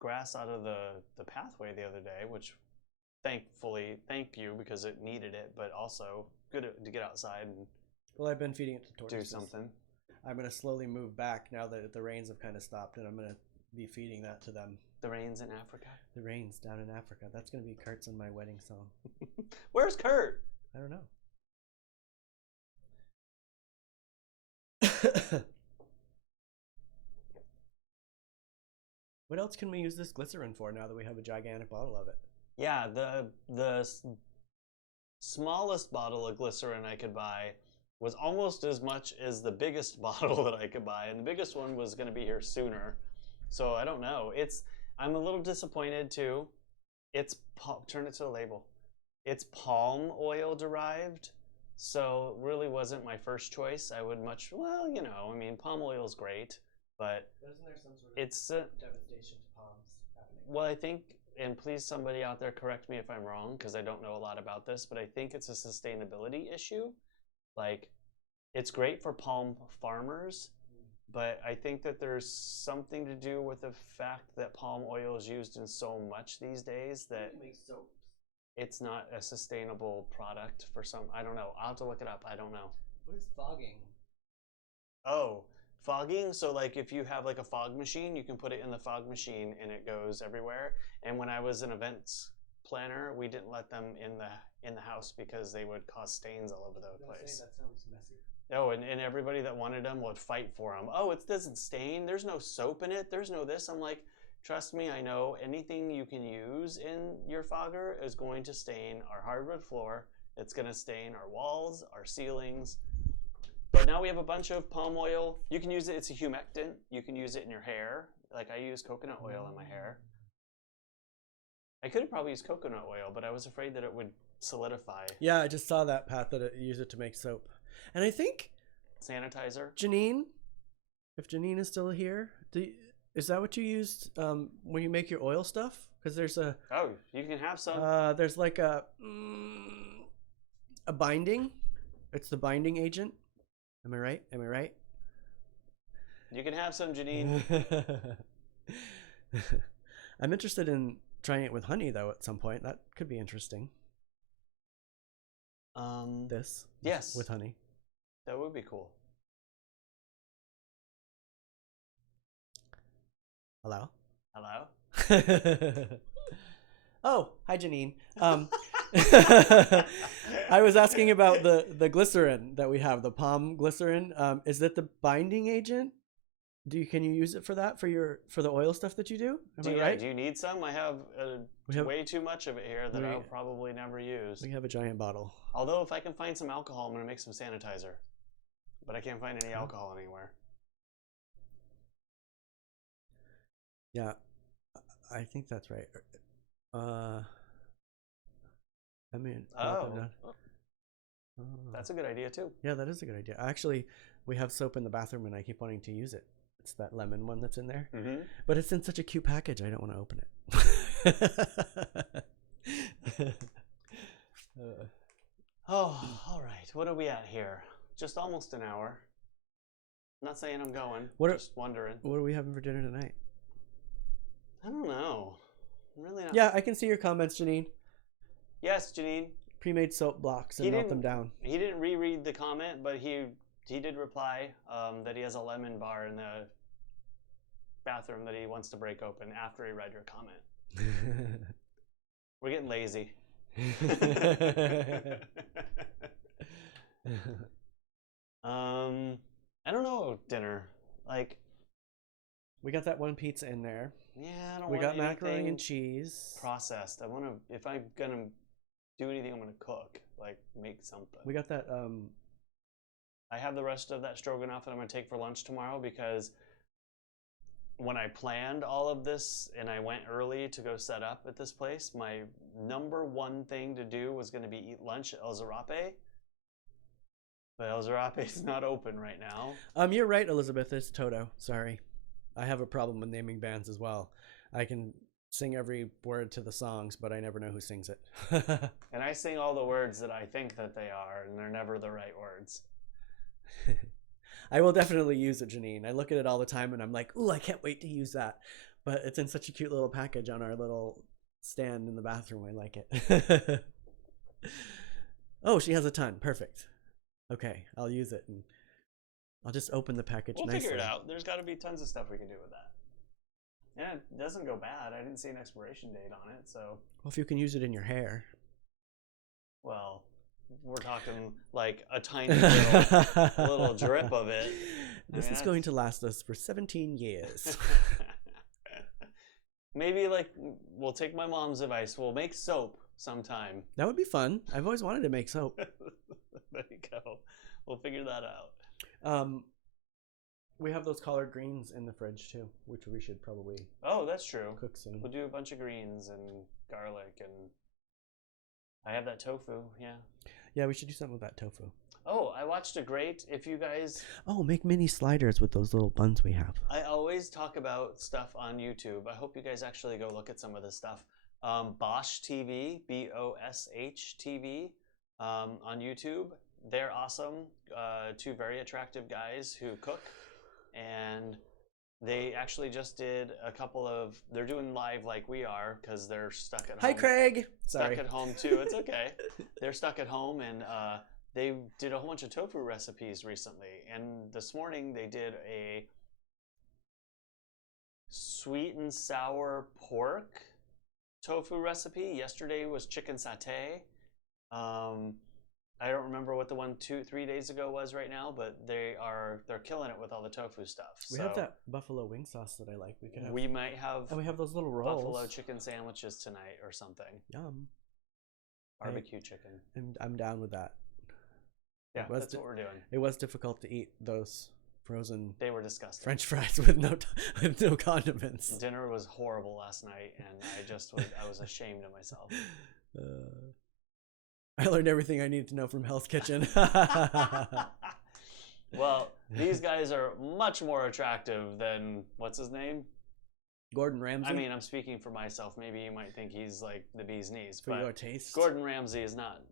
grass out of the pathway the other day, which thank you because it needed it, but also good to get outside and well, I've been feeding it to tortoises. Do something. I'm going to slowly move back now that the rains have kind of stopped, and I'm going to be feeding that to them. The rains in Africa? The rains down in Africa. That's going to be Kurt's in my wedding song. Where's Kurt? I don't know. What else can we use this glycerin for now that we have a gigantic bottle of it? Yeah, the smallest bottle of glycerin I could buy was almost as much as the biggest bottle that I could buy, and the biggest one was going to be here sooner. So I don't know. I'm a little disappointed too. Turn it to the label. It's palm oil derived, so it really wasn't my first choice. I would I mean, palm oil is great, but Isn't there some sort of it's devastation to palms happening? well, I think, and please somebody out there correct me if I'm wrong because I don't know a lot about this, but I think it's a sustainability issue. Like, it's great for palm farmers, but I think that there's something to do with the fact that palm oil is used in so much these days that it's not a sustainable product for some. I don't know. I'll have to look it up. I don't know. What is fogging? Oh, fogging. So like if you have like a fog machine, you can put it in the fog machine and it goes everywhere. And when I was an events planner, we didn't let them in the house because they would cause stains all over the place. That sounds messy. Oh, and everybody that wanted them would fight for them. Oh, it doesn't stain. There's no soap in it. There's no this. I'm like, trust me, I know anything you can use in your fogger is going to stain our hardwood floor. It's going to stain our walls, our ceilings. But now we have a bunch of palm oil. You can use it. It's a humectant. You can use it in your hair. Like I use coconut oil in my hair. I could have probably used coconut oil, but I was afraid that it would solidify. Yeah, I just saw that, Pat, that it used it to make soap. And I think Sanitizer. Janine, if Janine is still here, is that what you used when you make your oil stuff? Because there's a you can have some. there's like a binding. It's the binding agent. Am I right? Am I right? You can have some, Janine. I'm interested in trying it with honey though. At some point, that could be interesting. Yes, with honey. That would be cool. Hello? Hello? Oh, hi, Janine. I was asking about the glycerin that we have, the palm glycerin. Is that the binding agent? Can you use it for that for the oil stuff that you do? Am I right? Do you need some? I have way too much of it here that I'll probably never use. We have a giant bottle. Although if I can find some alcohol, I'm gonna make some sanitizer. But I can't find any alcohol anywhere. Yeah, I think that's right. I mean, that's a good idea too. Yeah, that is a good idea. Actually, we have soap in the bathroom, and I keep wanting to use it. It's that lemon one that's in there, but it's in such a cute package. I don't want to open it. Oh, all right. What are we at here? Just almost an hour. I'm not saying I'm going. Just wondering. What are we having for dinner tonight? I don't know. I'm really not. Yeah, I can see your comments, Janine. Yes, Janine. Pre-made soap blocks and melt them down. He didn't reread the comment, but he did reply that he has a lemon bar in the bathroom that he wants to break open after he read your comment. We're getting lazy. I don't know, dinner. Like, we got that one pizza in there. Yeah, I don't we want got macaroni and cheese. Processed. I want to, if I'm going to do anything, I'm going to cook. Like, make something. We got that, I have the rest of that stroganoff that I'm going to take for lunch tomorrow because when I planned all of this and I went early to go set up at this place, my number one thing to do was going to be eat lunch at El Zarape. But El Zarape is not open right now. You're right, Elizabeth. It's Toto. Sorry. I have a problem with naming bands as well. I can sing every word to the songs, but I never know who sings it. And I sing all the words that I think that they are, and they're never the right words. I will definitely use it, Janine. I look at it all the time, and I'm like, ooh, I can't wait to use that. But it's in such a cute little package on our little stand in the bathroom. I like it. Oh, she has a ton. Perfect. Okay, I'll use it, and I'll just open the package nicely. We'll figure it out. There's got to be tons of stuff we can do with that. Yeah, it doesn't go bad. I didn't see an expiration date on it, so... Well, if you can use it in your hair. Well, we're talking like a tiny little drip of it. This is going to last us for 17 years. Maybe like we'll take my mom's advice. We'll make soap sometime. That would be fun. I've always wanted to make soap. There you go. We'll figure that out. We have those collard greens in the fridge too, which we should probably Oh, that's true. cook soon. We'll do a bunch of greens and garlic, and I have that tofu. Yeah. Yeah, we should do something with that tofu. Oh, I watched a great. If you guys, Oh, make mini sliders with those little buns we have. I always talk about stuff on YouTube. I hope you guys actually go look at some of this stuff. Bosch TV, Bosh TV, on YouTube. They're awesome. Two very attractive guys who cook, and they actually just did a couple of. They're doing live like we are because they're stuck at home. Hi, Craig. Sorry. Stuck at home too. It's okay. They're stuck at home, and they did a whole bunch of tofu recipes recently. And this morning they did a sweet and sour pork tofu recipe. Yesterday was chicken satay. I don't remember what the one 2-3 days ago was right now, but they're killing it with all the tofu stuff. We have that buffalo wing sauce that I like. We might have. And we have those little rolls. Buffalo chicken sandwiches tonight or something. Yum. Barbecue chicken. I'm down with that. Yeah, that's what we're doing. It was difficult to eat those frozen. They were disgusting. French fries with no condiments. Dinner was horrible last night, and I was ashamed of myself. I learned everything I needed to know from Hell's Kitchen. Well, these guys are much more attractive than what's his name? Gordon Ramsay. I mean, I'm speaking for myself. Maybe you might think he's like the bee's knees, for your taste. Gordon Ramsay is not.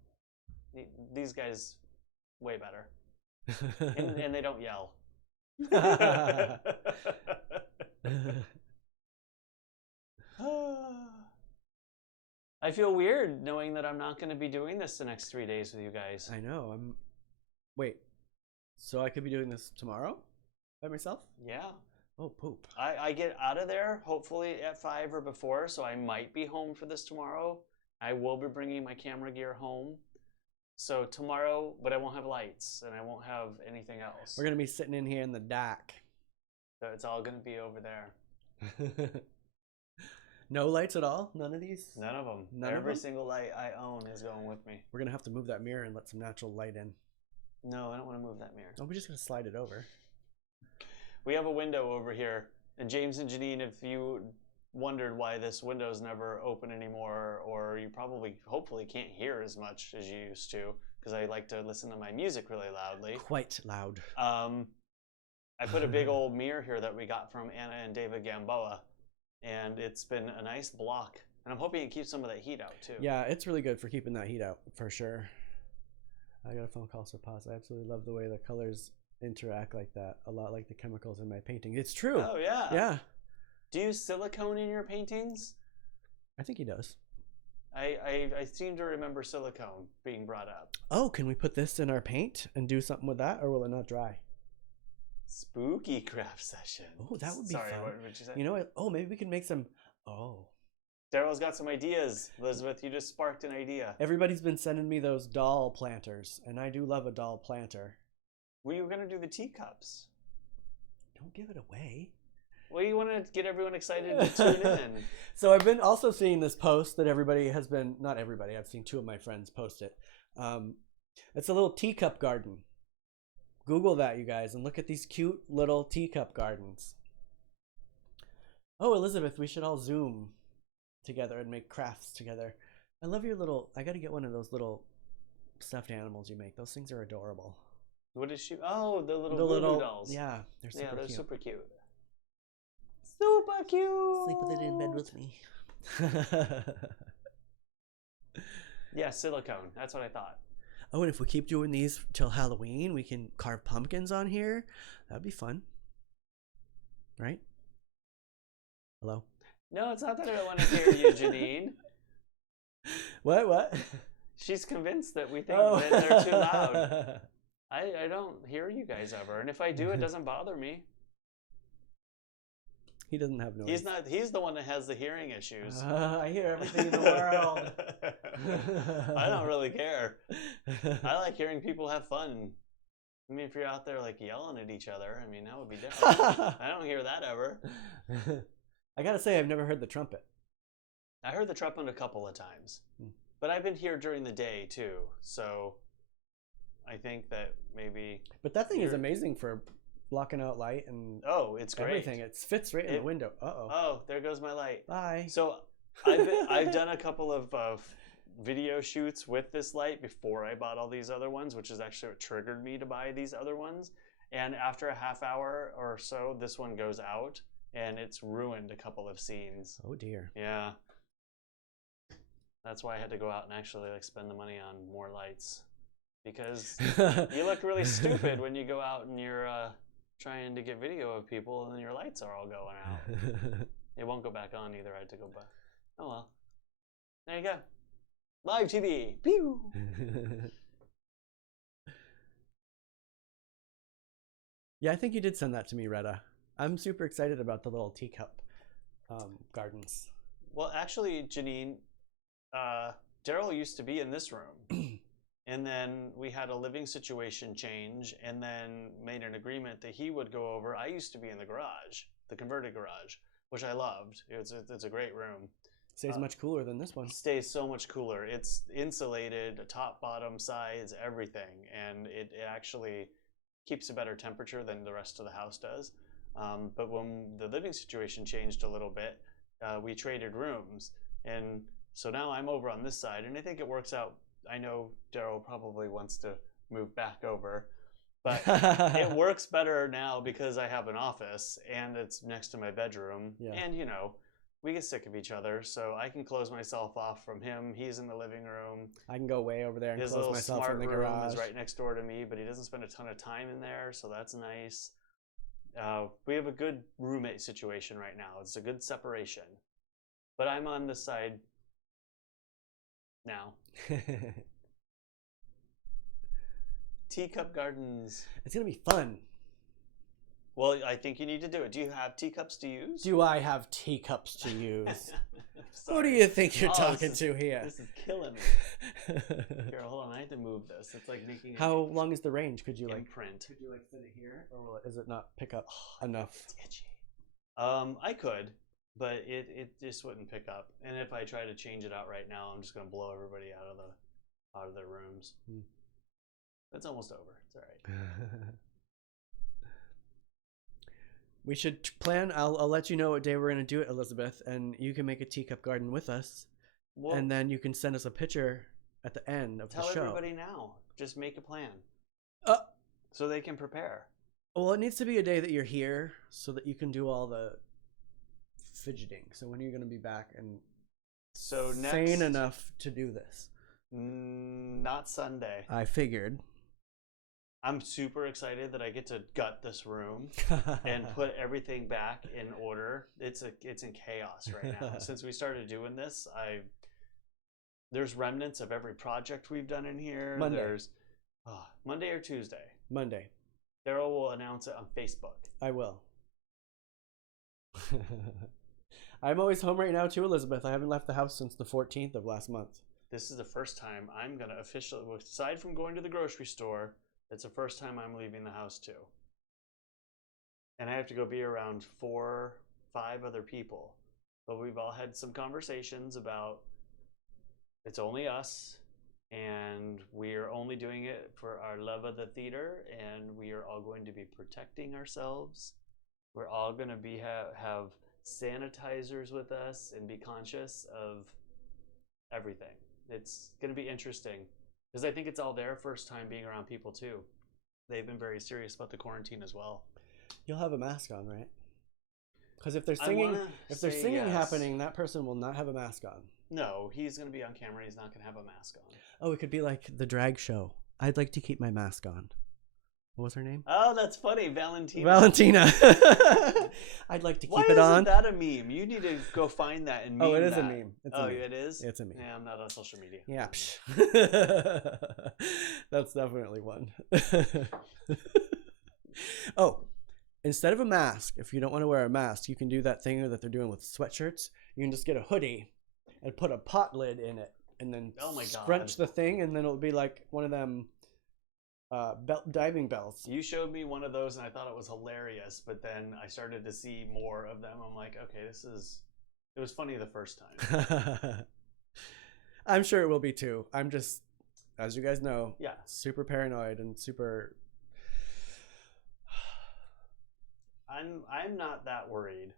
These guys, way better, and they don't yell. I feel weird knowing that I'm not going to be doing this the next 3 days with you guys. I know. Wait. So I could be doing this tomorrow by myself? Yeah. Oh, poop. I get out of there hopefully at 5 or before, so I might be home for this tomorrow. I will be bringing my camera gear home. So tomorrow, but I won't have lights and I won't have anything else. We're going to be sitting in here in the dark. So it's all going to be over there. No lights at all? None of these? None of them. Every single light I own is going with me. We're going to have to move that mirror and let some natural light in. No, I don't want to move that mirror. Oh, we're just going to slide it over. We have a window over here. And James and Janine, if you wondered why this window's never open anymore, or you probably, hopefully can't hear as much as you used to, because I like to listen to my music really loudly. Quite loud. I put a big old mirror here that we got from Anna and David Gamboa, and it's been a nice block. And I'm hoping it keeps some of that heat out too. Yeah, it's really good for keeping that heat out, for sure. I got a phone call, so pause. I absolutely love the way the colors interact like that, a lot like the chemicals in my painting. It's true. Oh yeah. Yeah. Do you use silicone in your paintings? I think he does. I seem to remember silicone being brought up. Oh, can we put this in our paint and do something with that, or will it not dry? Spooky craft session. Oh, that would be fun. Sorry, what did you say? You know what? Oh, maybe we can make some. Oh. Derrol's got some ideas. Elizabeth, you just sparked an idea. Everybody's been sending me those doll planters, and I do love a doll planter. Well, you were going to do the teacups. Don't give it away. Well, you want to get everyone excited to tune in. So I've been also seeing this post that everybody has been, not everybody, I've seen two of my friends post it. It's a little teacup garden. Google that, you guys, and look at these cute little teacup gardens. Oh, Elizabeth, we should all Zoom together and make crafts together. I love your little, I got to get one of those little stuffed animals you make. Those things are adorable. What is she? Oh, the little dolls. Yeah, they're super cute. Yeah, they're super cute. Super cute. Sleep with it in bed with me. Yeah, silicone. That's what I thought. Oh, and if we keep doing these till Halloween, we can carve pumpkins on here. That'd be fun. Right? Hello? No, it's not that I don't want to hear you, Janine. What? She's convinced that we think that they're too loud. I don't hear you guys ever, and if I do, it doesn't bother me. He doesn't have noise. He's the one that has the hearing issues. I hear everything in the world. I don't really care. I like hearing people have fun. I mean, if you're out there like yelling at each other, I mean, that would be different. I don't hear that ever. I gotta say, I've never heard the trumpet. I heard the trumpet a couple of times, Hmm. but I've been here during the day too, so I think that maybe. But that thing is amazing for blocking out light and Oh, it's great. everything. It fits right in the window. Uh-oh. Oh, there goes my light. Bye. So I've done a couple of video shoots with this light before I bought all these other ones, which is actually what triggered me to buy these other ones. And after a half hour or so, this one goes out, and it's ruined a couple of scenes. Oh dear. Yeah. That's why I had to go out and actually like spend the money on more lights, because you look really stupid when you go out and you're trying to get video of people and then your lights are all going out. It won't go back on either. I had to go back. Oh well. There you go. Live TV. Pew. Yeah, I think you did send that to me, Retta. I'm super excited about the little teacup gardens. Well, actually, Janine, Derrol used to be in this room. And then we had a living situation change, and then made an agreement that he would go over. I used to be in the garage, the converted garage, which I loved. It's a great room. Stays much cooler than this one. Stays so much cooler. It's insulated, top, bottom, sides, everything, and it actually keeps a better temperature than the rest of the house does. But when the living situation changed a little bit, we traded rooms, and so now I'm over on this side, and I think it works out. I know Derrol probably wants to move back over, but it works better now because I have an office and it's next to my bedroom. Yeah. And you know, we get sick of each other, so I can close myself off from him. He's in the living room. I can go way over there and close myself in the garage. His little smart room is right next door to me, but he doesn't spend a ton of time in there, so that's nice. We have a good roommate situation right now. It's a good separation. But I'm on this side now. Teacup gardens. It's going to be fun. Well, I think you need to do it. Do you have teacups to use? Do I have teacups to use? Who do you think you're talking to here? This is killing me. Here, hold on. I have to move this. It's like making. How long is the range? Could you imprint? Could you like fit it here, or is it not pick up enough? It's itchy. I could, but it just wouldn't pick up. And if I try to change it out right now, I'm just gonna blow everybody out of their rooms. It's almost over. It's all right. We should plan. I'll let you know what day we're going to do it, Elizabeth, and you can make a teacup garden with us. Well, and then you can send us a picture at the end of the show. Tell everybody now. Just make a plan. So they can prepare. Well, it needs to be a day that you're here so that you can do all the fidgeting. So when you're going to be back and sane enough to do this? Not Sunday. I figured. I'm super excited that I get to gut this room and put everything back in order. It's in chaos right now. Since we started doing this, there's remnants of every project we've done in here. Monday. There's Monday or Tuesday. Monday. Derrol will announce it on Facebook. I will. I'm always home right now too, Elizabeth. I haven't left the house since the 14th of last month. This is the first time I'm going to officially, aside from going to the grocery store, it's the first time I'm leaving the house too. And I have to go be around 4, 5 other people. But we've all had some conversations about it's only us, and we're only doing it for our love of the theater, and we are all going to be protecting ourselves. We're all going to have sanitizers with us and be conscious of everything. It's going to be interesting. Because I think it's all their first time being around people too. They've been very serious about the quarantine as well. You'll have a mask on, right? Because if there's singing, yes. Happening, that person will not have a mask on. No, he's going to be on camera. He's not going to have a mask on. Oh, it could be like the drag show. I'd like to keep my mask on. What was her name? Oh, that's funny, Valentina. I'd like to keep it on. Why isn't that a meme? You need to go find that and meme it is that. a meme. It is? It's a meme. Yeah, I'm not on social media. Yeah. That's definitely one. Oh, instead of a mask, if you don't want to wear a mask, you can do that thing that they're doing with sweatshirts. You can just get a hoodie and put a pot lid in it and then scrunch the thing, and then it'll be like one of them diving bells. You showed me one of those and I thought it was hilarious, but then I started to see more of them. I'm like, okay, it was funny the first time. I'm sure it will be too. I'm just, as you guys know, Yeah. super paranoid and super. I'm not that worried.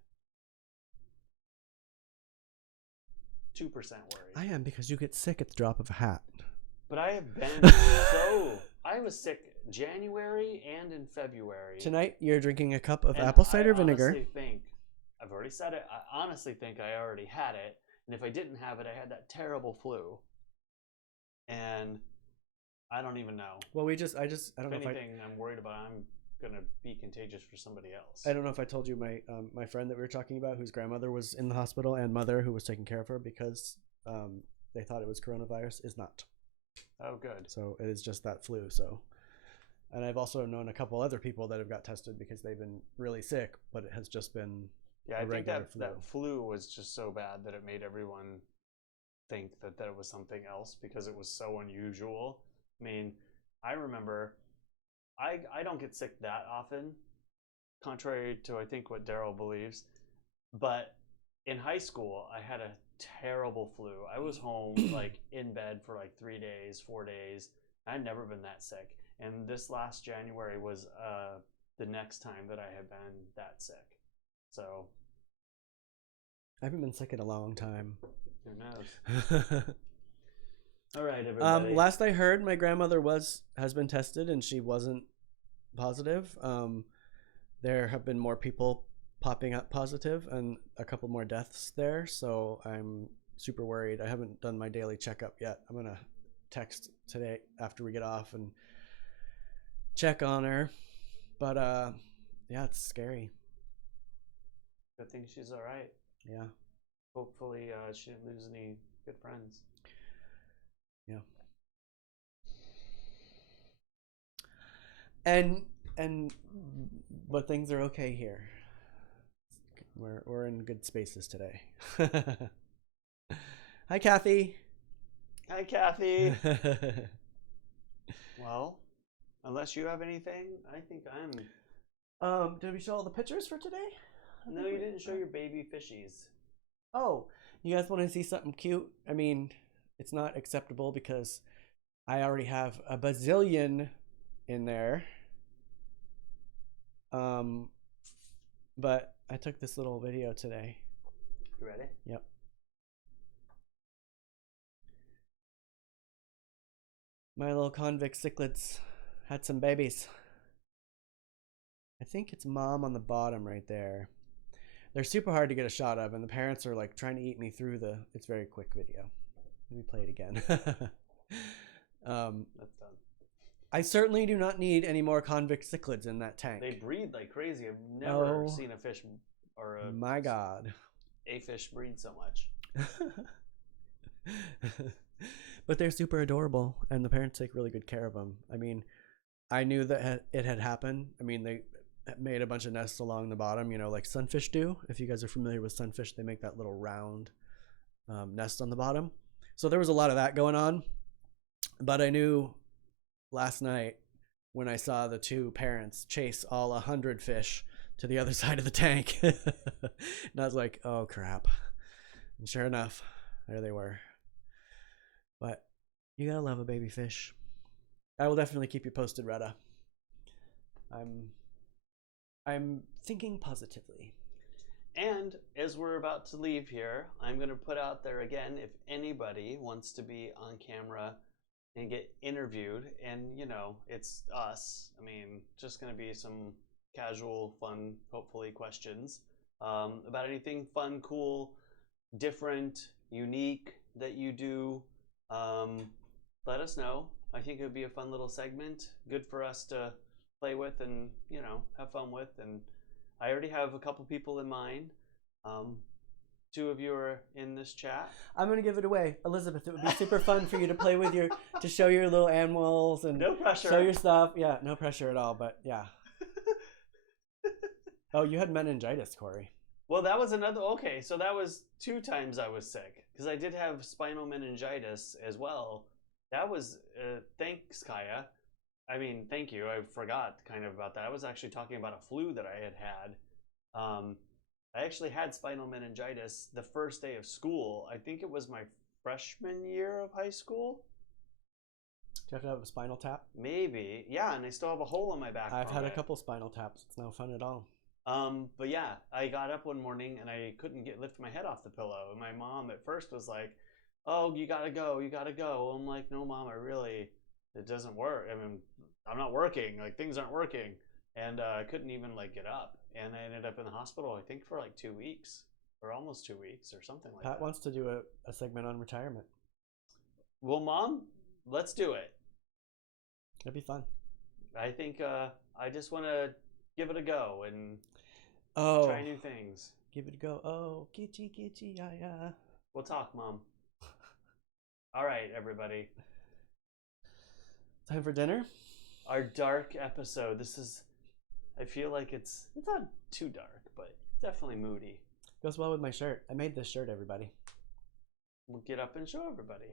2% worried. I am, because you get sick at the drop of a hat. But I have been I was sick January and in February. Tonight you're drinking a cup of And apple cider I vinegar. honestly think, I've already said it, I honestly think I already had it. And if I didn't have it, I had that terrible flu. And I don't even know. Well, I don't know if anything, I'm worried about I'm gonna be contagious for somebody else. I don't know if I told you my friend that we were talking about, whose grandmother was in the hospital, and mother who was taking care of her because they thought it was coronavirus, is not. Oh, good. So it is just that flu. So, and I've also known a couple other people that have got tested because they've been really sick, but it has just been I think that flu was just so bad that it made everyone think that it was something else because it was so unusual. I mean, I remember I don't get sick that often, contrary to I think what Derrol believes, but in high school I had a terrible flu. I was home like in bed for like 3 days, 4 days. I'd never been that sick, and this last January was the next time that I had been that sick. So I haven't been sick in a long time. Who knows? All right, everybody. Last I heard, my grandmother has been tested and she wasn't positive. There have been more people popping up positive and a couple more deaths there, so I'm super worried. I haven't done my daily checkup yet. I'm gonna text today after we get off and check on her. But yeah, it's scary. Good thing she's all right. Yeah. Hopefully she didn't lose any good friends. Yeah. But things are okay here. We're in good spaces today. Hi, Kathy. Hi, Kathy. Well, unless you have anything, I think I'm. Did we show all the pictures for today? No, you didn't show your baby fishies. Oh, you guys want to see something cute? I mean, it's not acceptable because I already have a bazillion in there. But I took this little video today. You ready? Yep. My little convict cichlids had some babies. I think it's mom on the bottom right there. They're super hard to get a shot of, and the parents are like trying to eat me through the. It's a very quick video. Let me play it again. That's done. I certainly do not need any more convict cichlids in that tank. They breed like crazy. I've never seen a fish or my God, a fish breed so much. But they're super adorable, and the parents take really good care of them. I mean, I knew that it had happened. I mean, they made a bunch of nests along the bottom, you know, like sunfish do. If you guys are familiar with sunfish, they make that little round nest on the bottom. So there was a lot of that going on. But I knew last night when I saw the two parents chase all 100 fish to the other side of the tank. And I was like, oh, crap. And sure enough, there they were. But you gotta love a baby fish. I will definitely keep you posted, Retta. I'm thinking positively. And as we're about to leave here, I'm going to put out there again, if anybody wants to be on camera and get interviewed, and you know, it's us. I mean, just going to be some casual, fun, hopefully questions about anything fun, cool, different, unique that you do. Let us know. I think it would be a fun little segment, good for us to play with and, you know, have fun with. And I already have a couple people in mind. 2 of you are in this chat. I'm gonna give it away, Elizabeth. It would be super fun for you to play with to show your little animals and no pressure. Show your stuff. Yeah, no pressure at all. But yeah. Oh, you had meningitis, Cory. Well, that was another. Okay, so that was 2 times I was sick because I did have spinal meningitis as well. That was thanks, Kaya. I mean, thank you. I forgot kind of about that. I was actually talking about a flu that I had had. I actually had spinal meningitis the first day of school. I think it was my freshman year of high school. Do you have to have a spinal tap? Maybe. Yeah, and I still have a hole in my back. I've had a couple spinal taps. It's no fun at all. But yeah, I got up one morning and I couldn't lift my head off the pillow. And my mom at first was like, "Oh, you gotta go, you gotta go." I'm like, "No, Mom, it doesn't work. I mean, I'm not working. Like things aren't working." And I couldn't even like get up. And I ended up in the hospital, I think for like 2 weeks or almost 2 weeks or something like that. Pat wants to do a segment on retirement. Well, Mom, let's do it. It'd be fun. I think I just want to give it a go and try new things. Give it a go. Oh, gitchy, yeah. We'll talk, Mom. All right, everybody. Time for dinner? Our dark episode. I feel like it's not too dark, but definitely moody. Goes well with my shirt. I made this shirt, everybody. We'll get up and show everybody.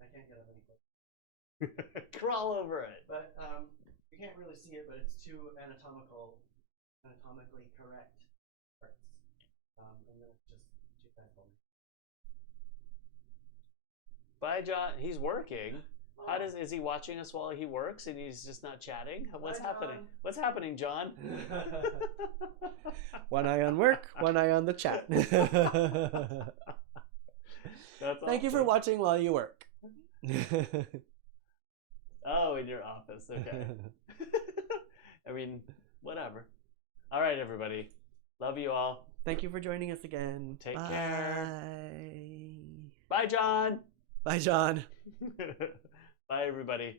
I can't get up any closer. Crawl over it. But you can't really see it, but it's two anatomically correct parts. And then it's just too bad for me. Bye, John. He's working. Is he watching us while he works and he's just not chatting? What's happening? What's happening, John? One eye on work, one eye on the chat. Thank you for watching while you work. Oh, in your office. Okay. I mean, whatever. All right, everybody. Love you all. Thank you for joining us again. Take care. Bye. Bye, John. Bye, John. Bye, everybody.